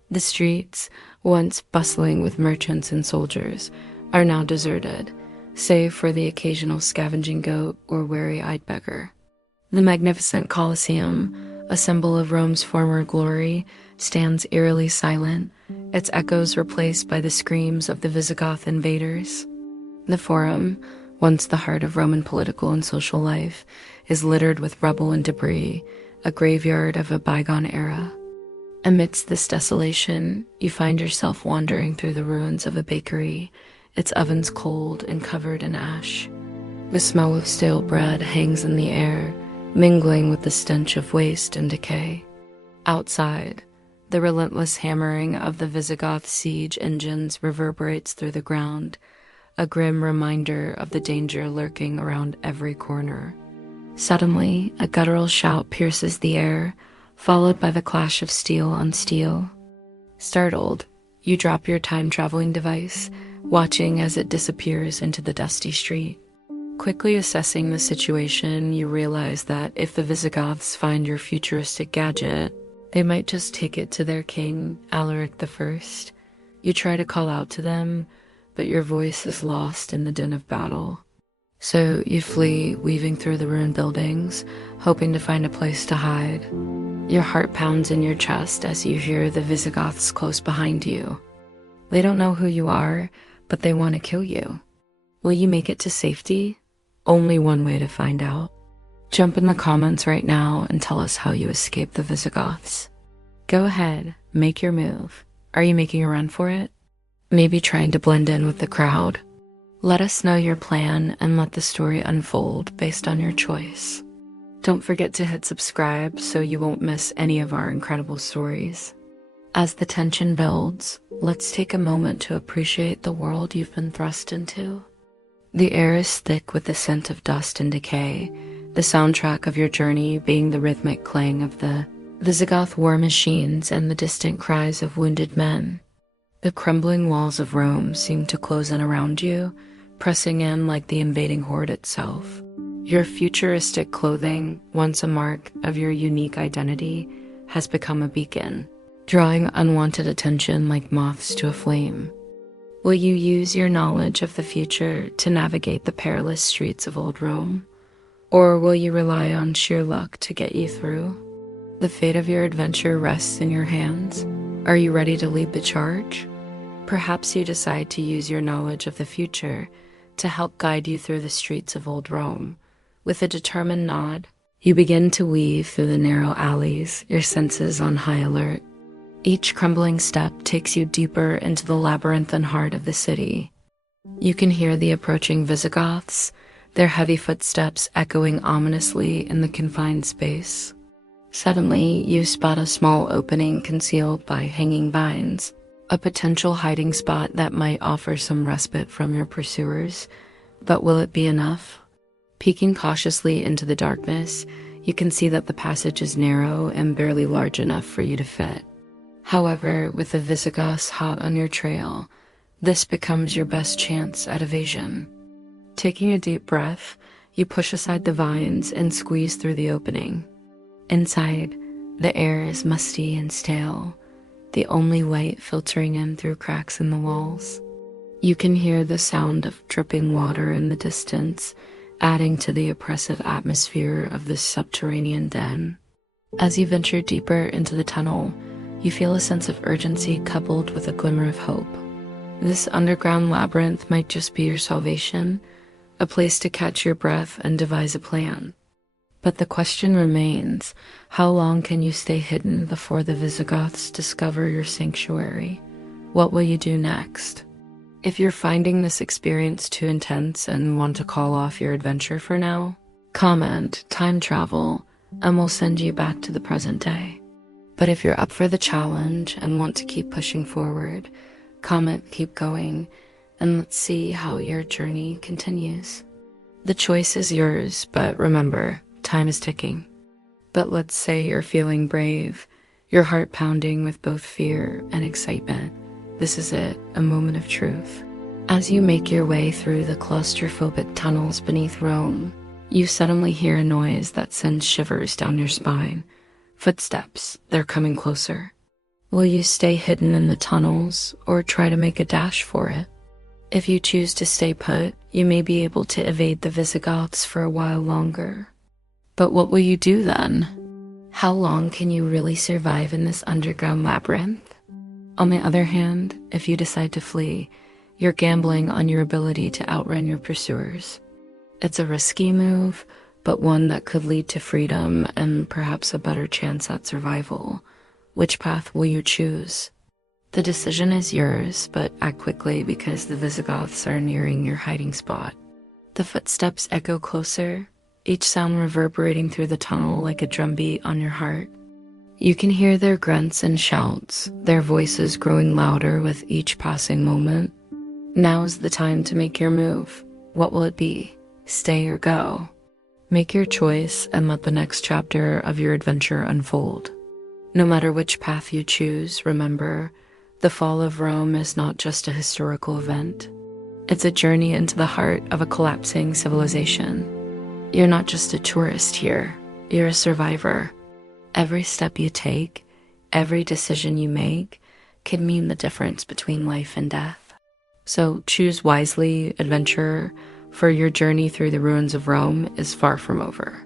The streets, once bustling with merchants and soldiers, are now deserted, save for the occasional scavenging goat or weary-eyed beggar. The magnificent Colosseum, a symbol of Rome's former glory, stands eerily silent, its echoes replaced by the screams of the Visigoth invaders. The Forum, once the heart of Roman political and social life, is littered with rubble and debris, a graveyard of a bygone era. Amidst this desolation, you find yourself wandering through the ruins of a bakery, its ovens cold and covered in ash. The smell of stale bread hangs in the air, mingling with the stench of waste and decay. Outside, the relentless hammering of the Visigoth siege engines reverberates through the ground, a grim reminder of the danger lurking around every corner. Suddenly, a guttural shout pierces the air, followed by the clash of steel on steel. Startled, you drop your time-traveling device, watching as it disappears into the dusty street. Quickly assessing the situation, you realize that if the Visigoths find your futuristic gadget, they might just take it to their king, Alaric I. You try to call out to them, but your voice is lost in the din of battle. So you flee, weaving through the ruined buildings, hoping to find a place to hide. Your heart pounds in your chest as you hear the Visigoths close behind you. They don't know who you are, but they want to kill you. Will you make it to safety? Only one way to find out. Jump in the comments right now and tell us how you escaped the Visigoths. Go ahead, make your move. Are you making a run for it? Maybe trying to blend in with the crowd? Let us know your plan and let the story unfold based on your choice. Don't forget to hit subscribe so you won't miss any of our incredible stories. As the tension builds, let's take a moment to appreciate the world you've been thrust into. The air is thick with the scent of dust and decay, the soundtrack of your journey being the rhythmic clang of the Visigoth war machines and the distant cries of wounded men. The crumbling walls of Rome seem to close in around you, pressing in like the invading horde itself. Your futuristic clothing, once a mark of your unique identity, has become a beacon, drawing unwanted attention like moths to a flame. Will you use your knowledge of the future to navigate the perilous streets of old Rome? Or will you rely on sheer luck to get you through? The fate of your adventure rests in your hands. Are you ready to lead the charge? Perhaps you decide to use your knowledge of the future to help guide you through the streets of old Rome. With a determined nod, you begin to weave through the narrow alleys, your senses on high alert. Each crumbling step takes you deeper into the labyrinthine heart of the city. You can hear the approaching Visigoths, their heavy footsteps echoing ominously in the confined space. Suddenly, you spot a small opening concealed by hanging vines, a potential hiding spot that might offer some respite from your pursuers. But will it be enough? Peeking cautiously into the darkness, you can see that the passage is narrow and barely large enough for you to fit. However, with the Visigoths hot on your trail, this becomes your best chance at evasion. Taking a deep breath, you push aside the vines and squeeze through the opening. Inside, the air is musty and stale, the only light filtering in through cracks in the walls. You can hear the sound of dripping water in the distance, adding to the oppressive atmosphere of this subterranean den. As you venture deeper into the tunnel, you feel a sense of urgency coupled with a glimmer of hope. This underground labyrinth might just be your salvation, a place to catch your breath and devise a plan. But the question remains, how long can you stay hidden before the Visigoths discover your sanctuary? What will you do next? If you're finding this experience too intense and want to call off your adventure for now, comment time travel and we'll send you back to the present day. But if you're up for the challenge and want to keep pushing forward, comment keep going and let's see how your journey continues. The choice is yours, but remember, time is ticking. But let's say you're feeling brave, your heart pounding with both fear and excitement. This is it, a moment of truth. As you make your way through the claustrophobic tunnels beneath Rome, you suddenly hear a noise that sends shivers down your spine. Footsteps, they're coming closer. Will you stay hidden in the tunnels or try to make a dash for it? If you choose to stay put, you may be able to evade the Visigoths for a while longer. But what will you do then? How long can you really survive in this underground labyrinth? On the other hand, if you decide to flee, you're gambling on your ability to outrun your pursuers. It's a risky move, but one that could lead to freedom and perhaps a better chance at survival. Which path will you choose? The decision is yours, but act quickly because the Visigoths are nearing your hiding spot. The footsteps echo closer, each sound reverberating through the tunnel like a drumbeat on your heart. You can hear their grunts and shouts, their voices growing louder with each passing moment. Now's the time to make your move. What will it be? Stay or go? Make your choice and let the next chapter of your adventure unfold. No matter which path you choose, remember, the fall of Rome is not just a historical event. It's a journey into the heart of a collapsing civilization. You're not just a tourist here, you're a survivor. Every step you take, every decision you make, can mean the difference between life and death. So choose wisely, adventurer, for your journey through the ruins of Rome is far from over.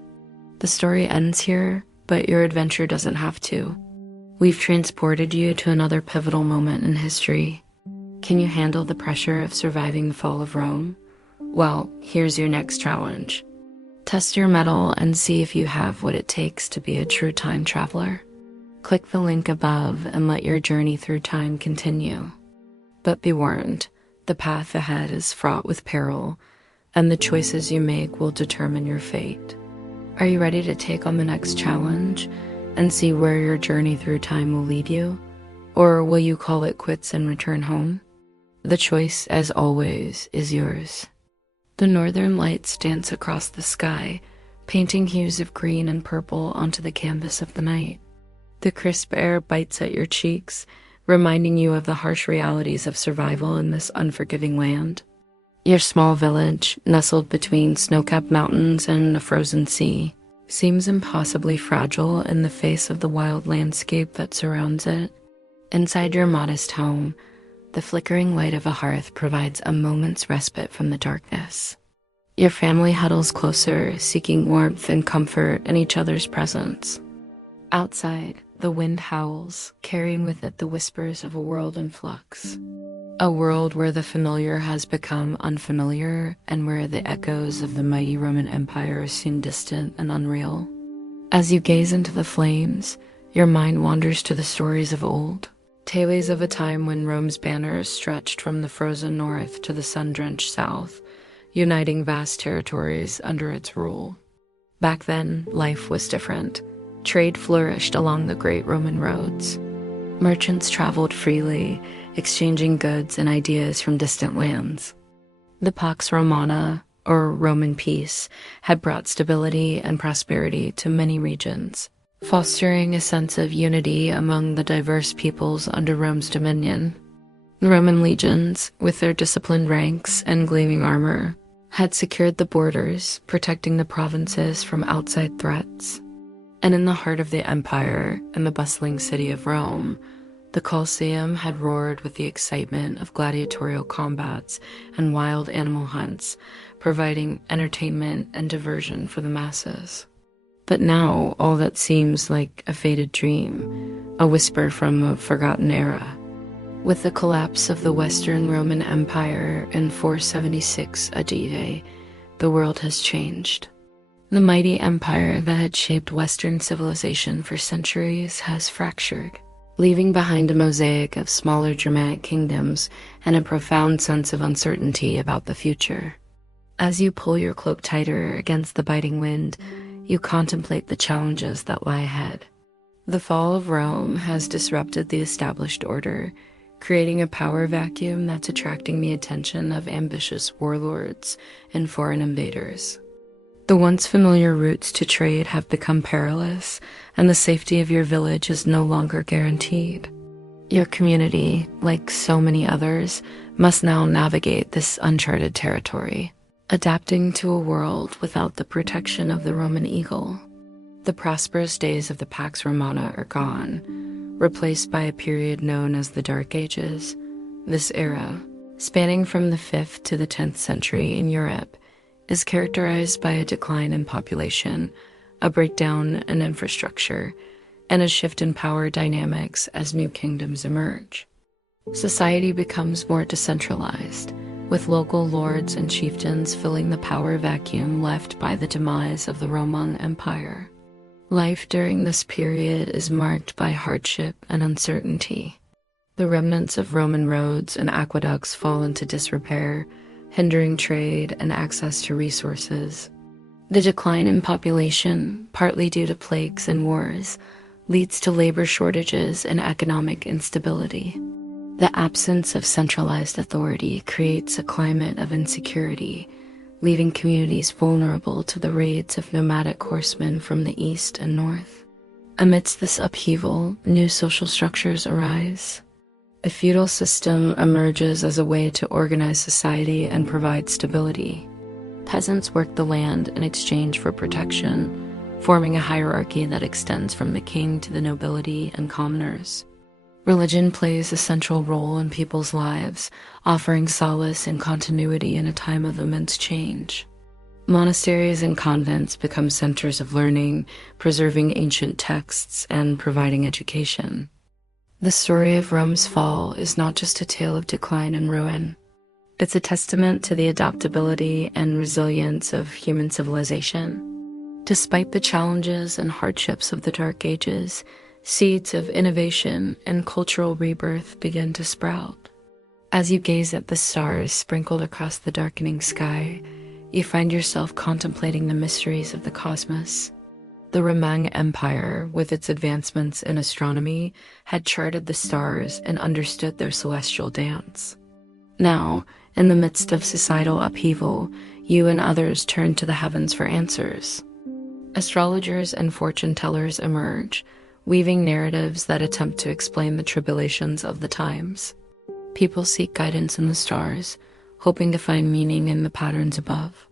The story ends here, but your adventure doesn't have to. We've transported you to another pivotal moment in history. Can you handle the pressure of surviving the fall of Rome? Well, here's your next challenge. Test your mettle and see if you have what it takes to be a true time traveler. Click the link above and let your journey through time continue. But be warned, the path ahead is fraught with peril, and the choices you make will determine your fate. Are you ready to take on the next challenge and see where your journey through time will lead you? Or will you call it quits and return home? The choice, as always, is yours. The northern lights dance across the sky, painting hues of green and purple onto the canvas of the night. The crisp air bites at your cheeks, reminding you of the harsh realities of survival in this unforgiving land. Your small village, nestled between snow-capped mountains and a frozen sea, seems impossibly fragile in the face of the wild landscape that surrounds it. Inside your modest home, the flickering light of a hearth provides a moment's respite from the darkness. Your family huddles closer, seeking warmth and comfort in each other's presence. Outside, the wind howls, carrying with it the whispers of a world in flux. A world where the familiar has become unfamiliar and where the echoes of the mighty Roman Empire seem distant and unreal. As you gaze into the flames, your mind wanders to the stories of old, tales of a time when Rome's banners stretched from the frozen north to the sun-drenched south, uniting vast territories under its rule. Back then, life was different. Trade flourished along the great Roman roads. Merchants traveled freely, exchanging goods and ideas from distant lands. The Pax Romana, or Roman peace, had brought stability and prosperity to many regions, fostering a sense of unity among the diverse peoples under Rome's dominion. The Roman legions, with their disciplined ranks and gleaming armor, had secured the borders, protecting the provinces from outside threats. And in the heart of the empire, in the bustling city of Rome, the Colosseum had roared with the excitement of gladiatorial combats and wild animal hunts, providing entertainment and diversion for the masses. But now, all that seems like a faded dream, a whisper from a forgotten era. With the collapse of the Western Roman Empire in 476 AD, the world has changed. The mighty empire that had shaped Western civilization for centuries has fractured, leaving behind a mosaic of smaller Germanic kingdoms and a profound sense of uncertainty about the future. As you pull your cloak tighter against the biting wind, you contemplate the challenges that lie ahead. The fall of Rome has disrupted the established order, creating a power vacuum that's attracting the attention of ambitious warlords and foreign invaders. The once familiar routes to trade have become perilous, and the safety of your village is no longer guaranteed. Your community, like so many others, must now navigate this uncharted territory, adapting to a world without the protection of the Roman eagle. The prosperous days of the Pax Romana are gone, replaced by a period known as the Dark Ages. This era, spanning from the 5th to the 10th century in Europe, is characterized by a decline in population, a breakdown in infrastructure, and a shift in power dynamics as new kingdoms emerge. Society becomes more decentralized, with local lords and chieftains filling the power vacuum left by the demise of the Roman Empire. Life during this period is marked by hardship and uncertainty. The remnants of Roman roads and aqueducts fall into disrepair, hindering trade and access to resources. The decline in population, partly due to plagues and wars, leads to labor shortages and economic instability. The absence of centralized authority creates a climate of insecurity, leaving communities vulnerable to the raids of nomadic horsemen from the east and north. Amidst this upheaval, new social structures arise. A feudal system emerges as a way to organize society and provide stability. Peasants work the land in exchange for protection, forming a hierarchy that extends from the king to the nobility and commoners. Religion plays a central role in people's lives, offering solace and continuity in a time of immense change. Monasteries and convents become centers of learning, preserving ancient texts and providing education. The story of Rome's fall is not just a tale of decline and ruin. It's a testament to the adaptability and resilience of human civilization. Despite the challenges and hardships of the Dark Ages, seeds of innovation and cultural rebirth begin to sprout. As you gaze at the stars sprinkled across the darkening sky, you find yourself contemplating the mysteries of the cosmos. The Roman Empire, with its advancements in astronomy, had charted the stars and understood their celestial dance. Now, in the midst of societal upheaval, you and others turn to the heavens for answers. Astrologers and fortune tellers emerge, weaving narratives that attempt to explain the tribulations of the times. People seek guidance in the stars, hoping to find meaning in the patterns above.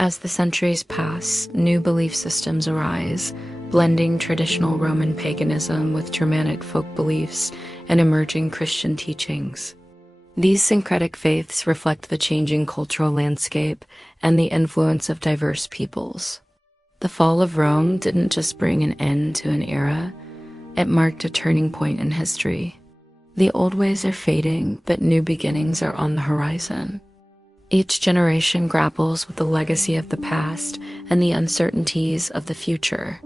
As the centuries pass, new belief systems arise, blending traditional Roman paganism with Germanic folk beliefs and emerging Christian teachings. These syncretic faiths reflect the changing cultural landscape and the influence of diverse peoples. The fall of Rome didn't just bring an end to an era, it marked a turning point in history. The old ways are fading, but new beginnings are on the horizon. Each generation grapples with the legacy of the past and the uncertainties of the future.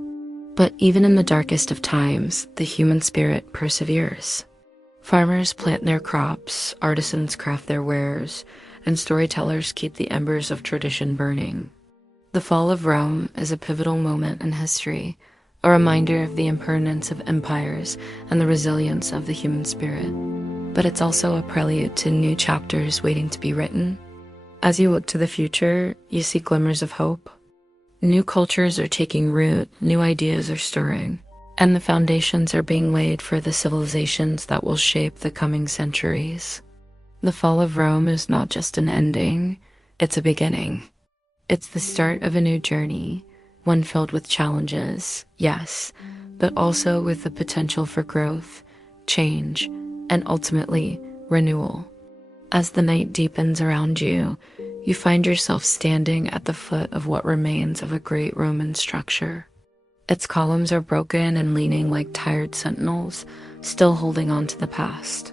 But even in the darkest of times, the human spirit perseveres. Farmers plant their crops, artisans craft their wares, and storytellers keep the embers of tradition burning. The fall of Rome is a pivotal moment in history, a reminder of the impermanence of empires and the resilience of the human spirit. But it's also a prelude to new chapters waiting to be written. As you look to the future, you see glimmers of hope. New cultures are taking root, new ideas are stirring, and the foundations are being laid for the civilizations that will shape the coming centuries. The fall of Rome is not just an ending, it's a beginning. It's the start of a new journey, one filled with challenges, yes, but also with the potential for growth, change, and ultimately, renewal. As the night deepens around you, you find yourself standing at the foot of what remains of a great Roman structure. Its columns are broken and leaning like tired sentinels, still holding on to the past.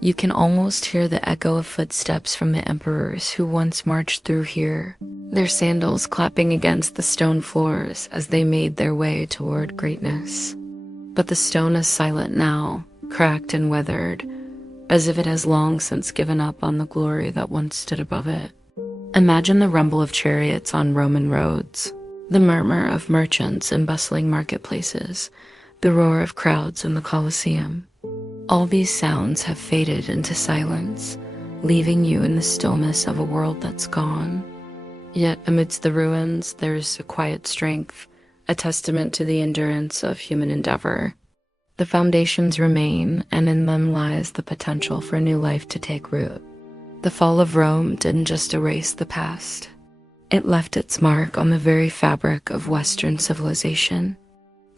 You can almost hear the echo of footsteps from the emperors who once marched through here, their sandals clapping against the stone floors as they made their way toward greatness. But the stone is silent now, cracked and weathered, as if it has long since given up on the glory that once stood above it. Imagine the rumble of chariots on Roman roads, the murmur of merchants in bustling marketplaces, the roar of crowds in the Colosseum. All these sounds have faded into silence, leaving you in the stillness of a world that's gone. Yet amidst the ruins, there's a quiet strength, a testament to the endurance of human endeavor. The foundations remain, and in them lies the potential for new life to take root. The fall of Rome didn't just erase the past. It left its mark on the very fabric of Western civilization.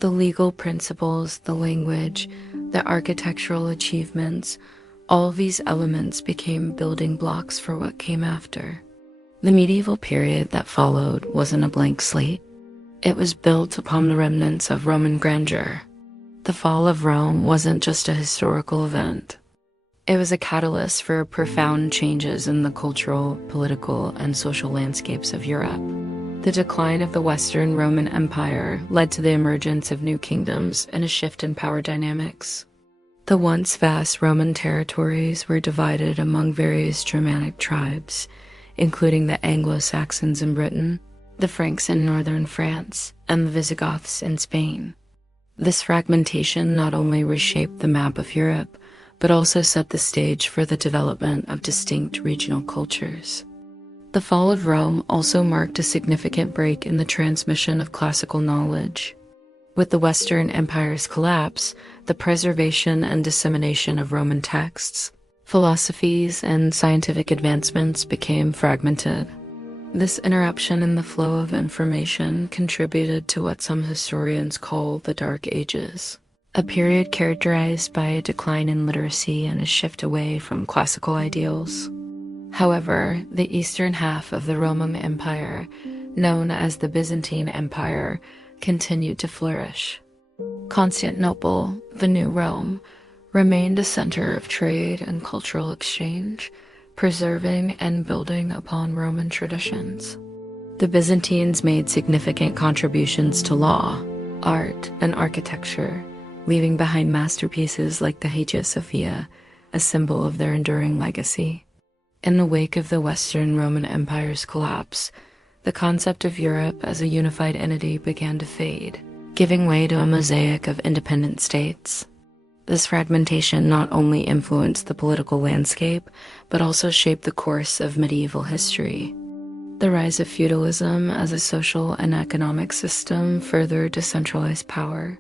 The legal principles, the language, the architectural achievements, all these elements became building blocks for what came after. The medieval period that followed wasn't a blank slate. It was built upon the remnants of Roman grandeur. The fall of Rome wasn't just a historical event. It was a catalyst for profound changes in the cultural, political, and social landscapes of Europe. The decline of the Western Roman Empire led to the emergence of new kingdoms and a shift in power dynamics. The once vast Roman territories were divided among various Germanic tribes, including the Anglo-Saxons in Britain, the Franks in northern France, and the Visigoths in Spain. This fragmentation not only reshaped the map of Europe, but also set the stage for the development of distinct regional cultures. The fall of Rome also marked a significant break in the transmission of classical knowledge. With the Western Empire's collapse, the preservation and dissemination of Roman texts, philosophies, and scientific advancements became fragmented. This interruption in the flow of information contributed to what some historians call the Dark Ages, a period characterized by a decline in literacy and a shift away from classical ideals. However, the eastern half of the Roman Empire, known as the Byzantine Empire, continued to flourish. Constantinople, the new Rome, remained a center of trade and cultural exchange, preserving and building upon Roman traditions. The Byzantines made significant contributions to law, art, and architecture, leaving behind masterpieces like the Hagia Sophia, a symbol of their enduring legacy. In the wake of the Western Roman Empire's collapse, the concept of Europe as a unified entity began to fade, giving way to a mosaic of independent states. This fragmentation not only influenced the political landscape, but also shaped the course of medieval history. The rise of feudalism as a social and economic system further decentralized power.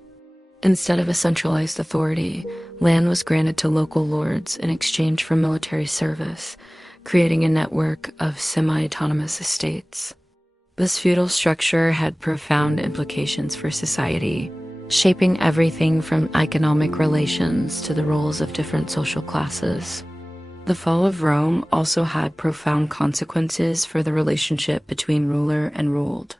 Instead of a centralized authority, land was granted to local lords in exchange for military service, creating a network of semi-autonomous estates. This feudal structure had profound implications for society, shaping everything from economic relations to the roles of different social classes. The fall of Rome also had profound consequences for the relationship between ruler and ruled.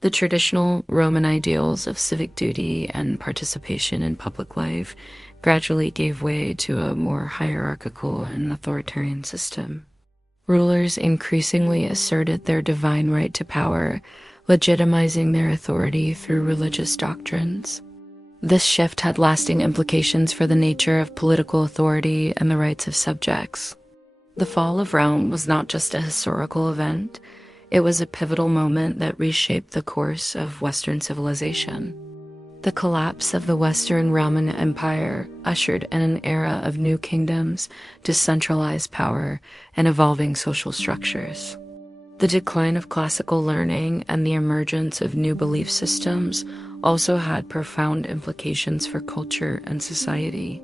The traditional Roman ideals of civic duty and participation in public life gradually gave way to a more hierarchical and authoritarian system. Rulers increasingly asserted their divine right to power, legitimizing their authority through religious doctrines. This shift had lasting implications for the nature of political authority and the rights of subjects. The fall of Rome was not just a historical event, it was a pivotal moment that reshaped the course of Western civilization. The collapse of the Western Roman Empire ushered in an era of new kingdoms, decentralized power, and evolving social structures. The decline of classical learning and the emergence of new belief systems also had profound implications for culture and society.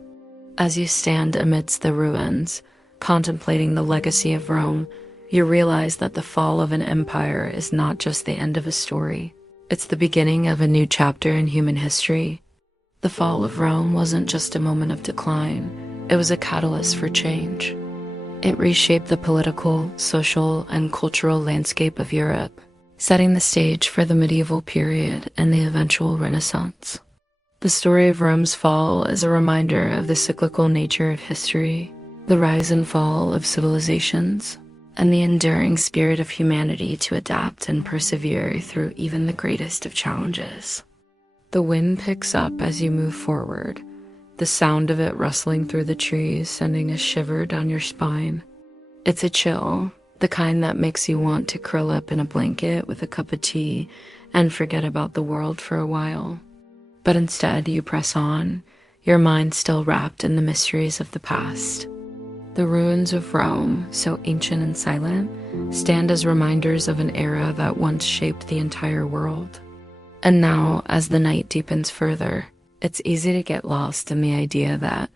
As you stand amidst the ruins, contemplating the legacy of Rome, you realize that the fall of an empire is not just the end of a story. It's the beginning of a new chapter in human history. The fall of Rome wasn't just a moment of decline, it was a catalyst for change. It reshaped the political, social, and cultural landscape of Europe, setting the stage for the medieval period and the eventual Renaissance. The story of Rome's fall is a reminder of the cyclical nature of history, the rise and fall of civilizations, and the enduring spirit of humanity to adapt and persevere through even the greatest of challenges. The wind picks up as you move forward, the sound of it rustling through the trees sending a shiver down your spine. It's a chill, the kind that makes you want to curl up in a blanket with a cup of tea and forget about the world for a while. But instead you press on, your mind still wrapped in the mysteries of the past. The ruins of Rome, so ancient and silent, stand as reminders of an era that once shaped the entire world. And now, as the night deepens further, it's easy to get lost in the idea that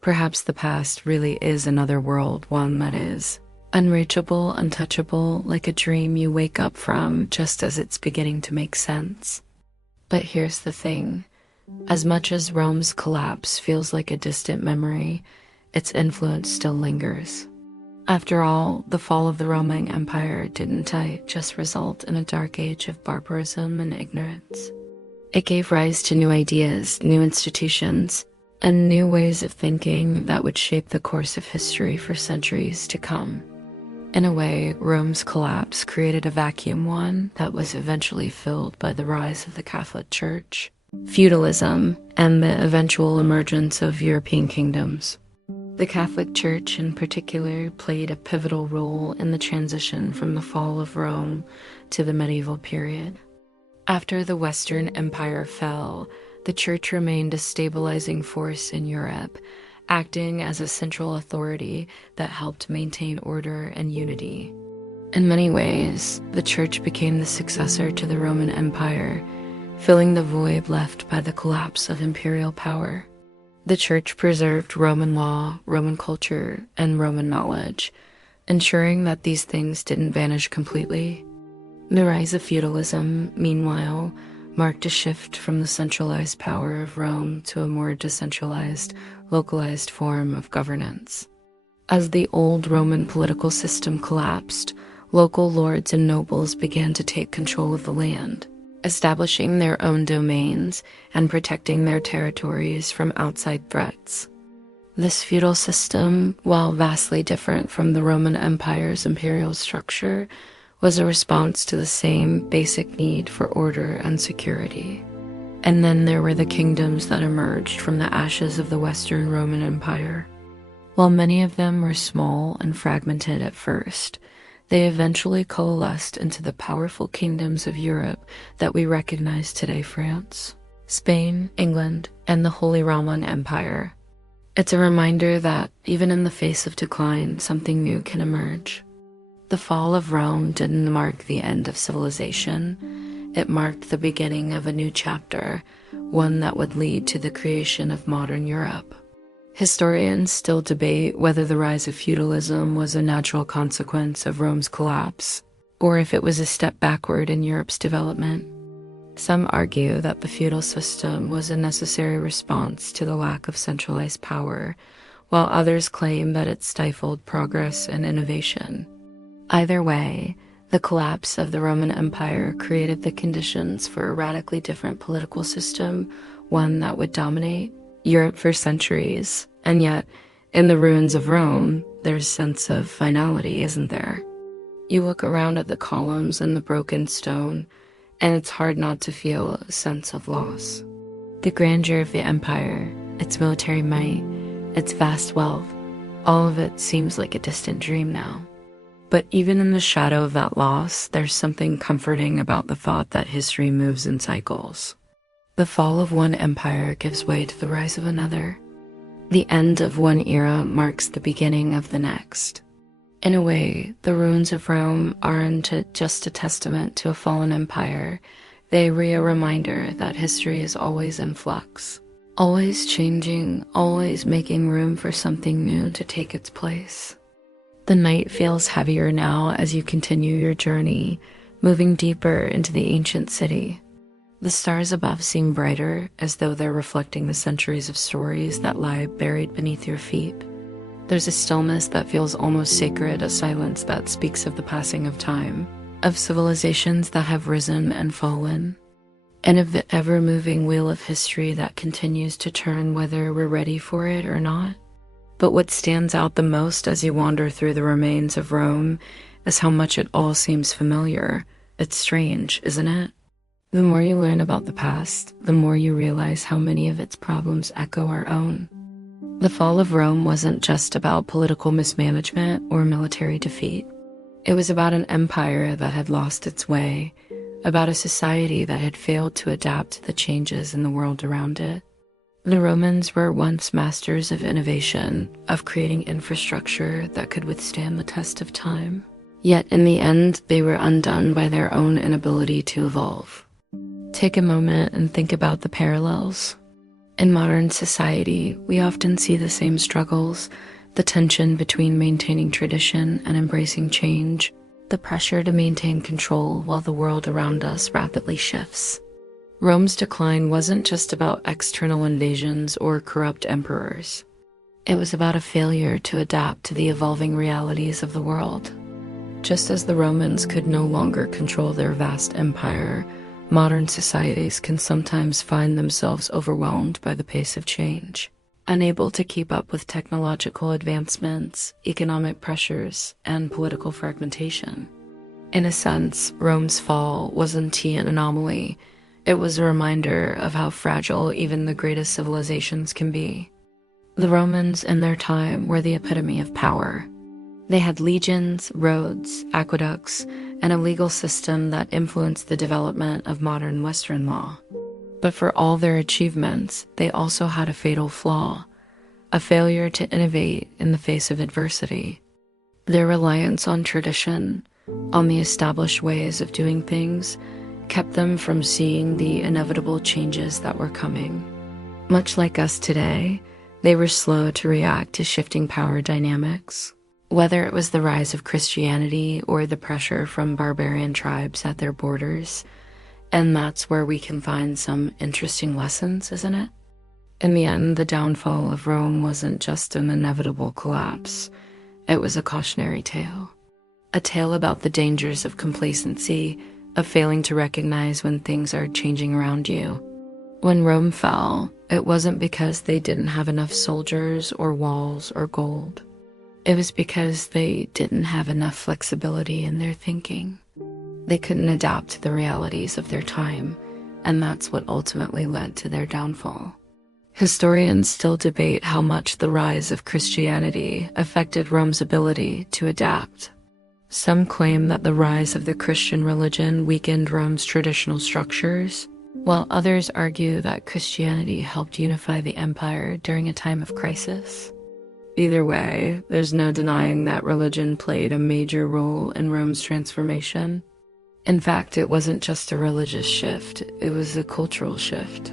perhaps the past really is another world, one that is unreachable, untouchable, like a dream you wake up from just as it's beginning to make sense. But here's the thing. As much as Rome's collapse feels like a distant memory, its influence still lingers. After all, the fall of the Roman Empire didn't just result in a dark age of barbarism and ignorance. It gave rise to new ideas, new institutions, and new ways of thinking that would shape the course of history for centuries to come. In a way, Rome's collapse created a vacuum, one that was eventually filled by the rise of the Catholic Church, feudalism, and the eventual emergence of European kingdoms. The Catholic Church, in particular, played a pivotal role in the transition from the fall of Rome to the medieval period. After the Western Empire fell, the Church remained a stabilizing force in Europe, acting as a central authority that helped maintain order and unity. In many ways, the Church became the successor to the Roman Empire, filling the void left by the collapse of imperial power. The Church preserved Roman law, Roman culture, and Roman knowledge, ensuring that these things didn't vanish completely. The rise of feudalism, meanwhile, marked a shift from the centralized power of Rome to a more decentralized, localized form of governance. As the old Roman political system collapsed, local lords and nobles began to take control of the land, establishing their own domains and protecting their territories from outside threats. This feudal system, while vastly different from the Roman Empire's imperial structure, was a response to the same basic need for order and security. And then there were the kingdoms that emerged from the ashes of the Western Roman Empire. While many of them were small and fragmented at first, they eventually coalesced into the powerful kingdoms of Europe that we recognize today: France, Spain, England, and the Holy Roman Empire. It's a reminder that even in the face of decline, something new can emerge. The fall of Rome didn't mark the end of civilization. It marked the beginning of a new chapter, one that would lead to the creation of modern Europe. Historians still debate whether the rise of feudalism was a natural consequence of Rome's collapse, or if it was a step backward in Europe's development. Some argue that the feudal system was a necessary response to the lack of centralized power, while others claim that it stifled progress and innovation. Either way, the collapse of the Roman Empire created the conditions for a radically different political system, one that would dominate Europe for centuries. And yet, in the ruins of Rome, there's a sense of finality, isn't there? You look around at the columns and the broken stone, and it's hard not to feel a sense of loss. The grandeur of the empire, its military might, its vast wealth, all of it seems like a distant dream now. But even in the shadow of that loss, there's something comforting about the thought that history moves in cycles. The fall of one empire gives way to the rise of another. The end of one era marks the beginning of the next. In a way, the ruins of Rome aren't just a testament to a fallen empire. They are a reminder that history is always in flux, always changing, always making room for something new to take its place. The night feels heavier now as you continue your journey, moving deeper into the ancient city. The stars above seem brighter, as though they're reflecting the centuries of stories that lie buried beneath your feet. There's a stillness that feels almost sacred, a silence that speaks of the passing of time, of civilizations that have risen and fallen, and of the ever-moving wheel of history that continues to turn whether we're ready for it or not. But what stands out the most as you wander through the remains of Rome is how much it all seems familiar. It's strange, isn't it? The more you learn about the past, the more you realize how many of its problems echo our own. The fall of Rome wasn't just about political mismanagement or military defeat. It was about an empire that had lost its way, about a society that had failed to adapt to the changes in the world around it. The Romans were once masters of innovation, of creating infrastructure that could withstand the test of time. Yet in the end, they were undone by their own inability to evolve. Take a moment and think about the parallels. In modern society, we often see the same struggles, the tension between maintaining tradition and embracing change, the pressure to maintain control while the world around us rapidly shifts. Rome's decline wasn't just about external invasions or corrupt emperors. It was about a failure to adapt to the evolving realities of the world. Just as the Romans could no longer control their vast empire, modern societies can sometimes find themselves overwhelmed by the pace of change, unable to keep up with technological advancements, economic pressures, and political fragmentation. In a sense, Rome's fall wasn't an anomaly. It was a reminder of how fragile even the greatest civilizations can be. The Romans in their time were the epitome of power. They had legions, roads, aqueducts, and a legal system that influenced the development of modern Western law. But for all their achievements, they also had a fatal flaw, a failure to innovate in the face of adversity. Their reliance on tradition, on the established ways of doing things, kept them from seeing the inevitable changes that were coming. Much like us today, they were slow to react to shifting power dynamics, whether it was the rise of Christianity or the pressure from barbarian tribes at their borders. And that's where we can find some interesting lessons, isn't it? In the end, the downfall of Rome wasn't just an inevitable collapse. It was a cautionary tale. A tale about the dangers of complacency, of failing to recognize when things are changing around you. When Rome fell, it wasn't because they didn't have enough soldiers or walls or gold. It was because they didn't have enough flexibility in their thinking. They couldn't adapt to the realities of their time, and that's what ultimately led to their downfall. Historians still debate how much the rise of Christianity affected Rome's ability to adapt. Some claim that the rise of the Christian religion weakened Rome's traditional structures, while others argue that Christianity helped unify the empire during a time of crisis. Either way, there's no denying that religion played a major role in Rome's transformation. In fact, it wasn't just a religious shift, it was a cultural shift.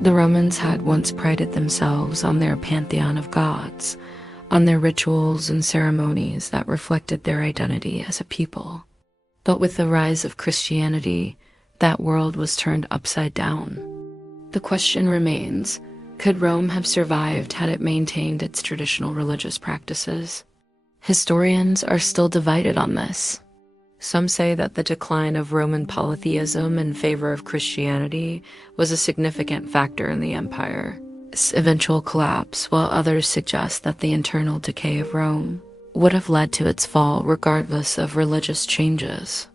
The Romans had once prided themselves on their pantheon of gods, on their rituals and ceremonies that reflected their identity as a people. But with the rise of Christianity, that world was turned upside down. The question remains, could Rome have survived had it maintained its traditional religious practices? Historians are still divided on this. Some say that the decline of Roman polytheism in favor of Christianity was a significant factor in the empire's eventual collapse, while others suggest that the internal decay of Rome would have led to its fall regardless of religious changes.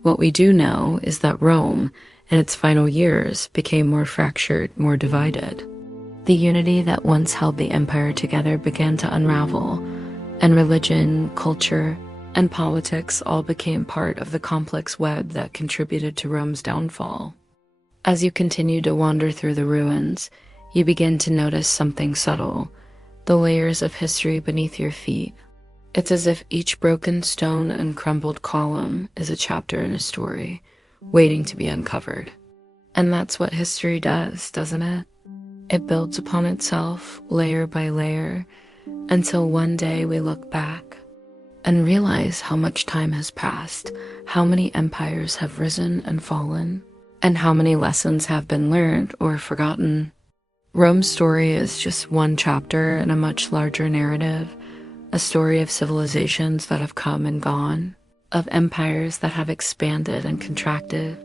What we do know is that Rome, in its final years, became more fractured, more divided. The unity that once held the empire together began to unravel, and religion, culture, and politics all became part of the complex web that contributed to Rome's downfall. As you continue to wander through the ruins, you begin to notice something subtle, the layers of history beneath your feet. It's as if each broken stone and crumbled column is a chapter in a story, waiting to be uncovered. And that's what history does, doesn't it? It builds upon itself, layer by layer, until one day we look back and realize how much time has passed, how many empires have risen and fallen, and how many lessons have been learned or forgotten. Rome's story is just one chapter in a much larger narrative, a story of civilizations that have come and gone, of empires that have expanded and contracted,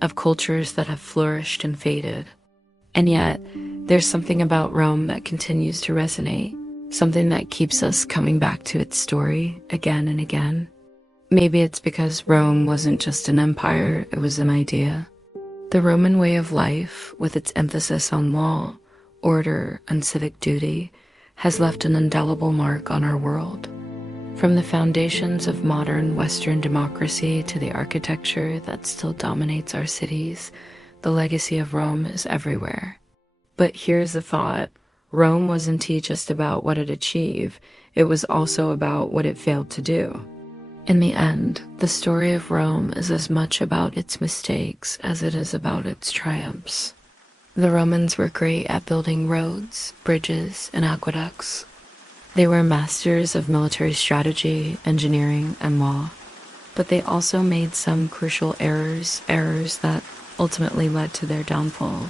of cultures that have flourished and faded. And yet, there's something about Rome that continues to resonate, something that keeps us coming back to its story again and again. Maybe it's because Rome wasn't just an empire, it was an idea. The Roman way of life, with its emphasis on law, order, and civic duty, has left an indelible mark on our world. From the foundations of modern Western democracy to the architecture that still dominates our cities, the legacy of Rome is everywhere. But here's the thought. Rome wasn't just about what it achieved, it was also about what it failed to do. In the end, the story of Rome is as much about its mistakes as it is about its triumphs. The Romans were great at building roads, bridges, and aqueducts. They were masters of military strategy, engineering, and law. But they also made some crucial errors that ultimately led to their downfall.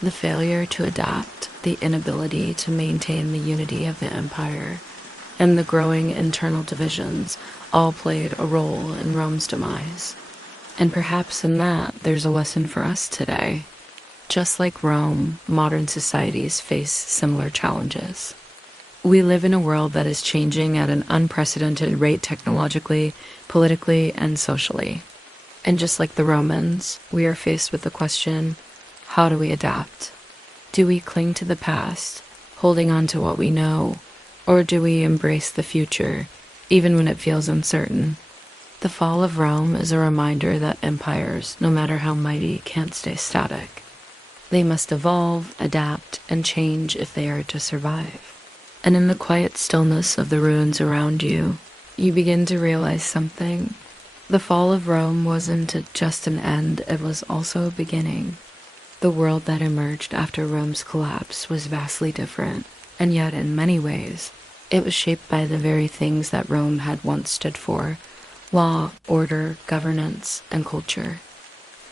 The failure to adapt, the inability to maintain the unity of the empire, and the growing internal divisions all played a role in Rome's demise. And perhaps in that, there's a lesson for us today. Just like Rome, modern societies face similar challenges. We live in a world that is changing at an unprecedented rate technologically, politically, and socially. And just like the Romans, we are faced with the question, how do we adapt? Do we cling to the past, holding on to what we know, or do we embrace the future, even when it feels uncertain? The fall of Rome is a reminder that empires, no matter how mighty, can't stay static. They must evolve, adapt, and change if they are to survive. And in the quiet stillness of the ruins around you, you begin to realize something. The fall of Rome wasn't just an end, it was also a beginning. The world that emerged after Rome's collapse was vastly different, and yet in many ways, it was shaped by the very things that Rome had once stood for: law, order, governance, and culture.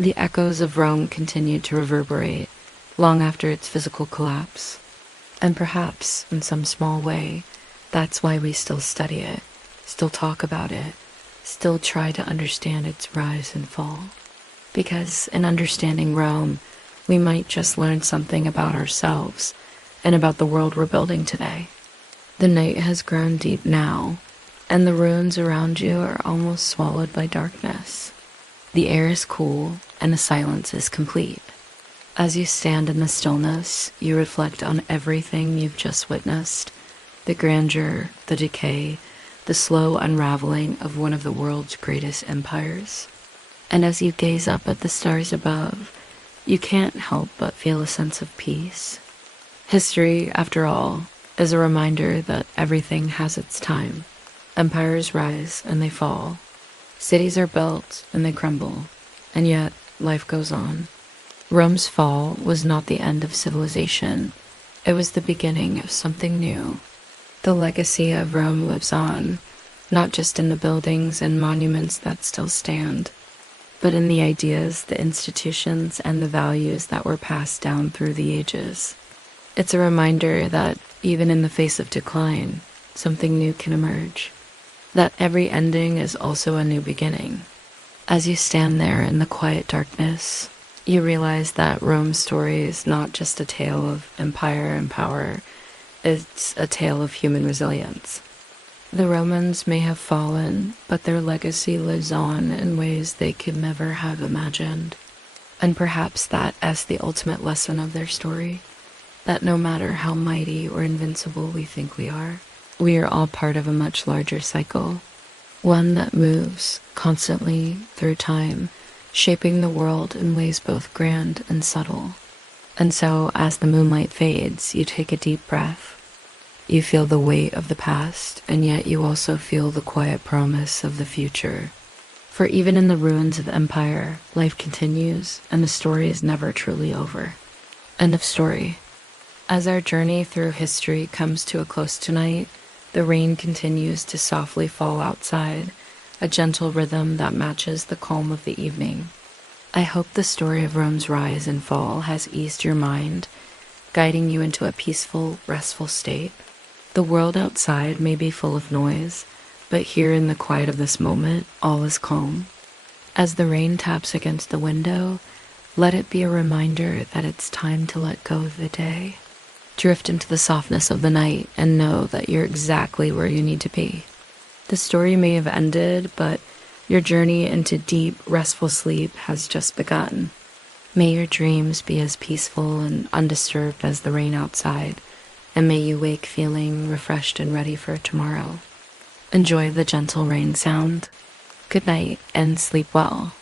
The echoes of Rome continued to reverberate long after its physical collapse. And perhaps, in some small way, that's why we still study it, still talk about it, still try to understand its rise and fall. Because in understanding Rome, we might just learn something about ourselves and about the world we're building today. The night has grown deep now, and the ruins around you are almost swallowed by darkness. The air is cool, and the silence is complete. As you stand in the stillness, you reflect on everything you've just witnessed: the grandeur, the decay, the slow unraveling of one of the world's greatest empires. And as you gaze up at the stars above, you can't help but feel a sense of peace. History, after all, is a reminder that everything has its time. Empires rise and they fall. Cities are built and they crumble. And yet, life goes on. Rome's fall was not the end of civilization. It was the beginning of something new. The legacy of Rome lives on, not just in the buildings and monuments that still stand, but in the ideas, the institutions, and the values that were passed down through the ages. It's a reminder that, even in the face of decline, something new can emerge. That every ending is also a new beginning. As you stand there in the quiet darkness, you realize that Rome's story is not just a tale of empire and power, it's a tale of human resilience. The Romans may have fallen, but their legacy lives on in ways they could never have imagined. And perhaps that is the ultimate lesson of their story, that no matter how mighty or invincible we think we are all part of a much larger cycle, one that moves constantly through time, shaping the world in ways both grand and subtle. And so, as the moonlight fades, you take a deep breath. You feel the weight of the past, and yet you also feel the quiet promise of the future. For even in the ruins of empire, life continues, and the story is never truly over. End of story. As our journey through history comes to a close tonight, the rain continues to softly fall outside, a gentle rhythm that matches the calm of the evening. I hope the story of Rome's rise and fall has eased your mind, guiding you into a peaceful, restful state. The world outside may be full of noise, but here in the quiet of this moment, all is calm. As the rain taps against the window, let it be a reminder that it's time to let go of the day. Drift into the softness of the night and know that you're exactly where you need to be. The story may have ended, but your journey into deep, restful sleep has just begun. May your dreams be as peaceful and undisturbed as the rain outside, and may you wake feeling refreshed and ready for tomorrow. Enjoy the gentle rain sound. Good night and sleep well.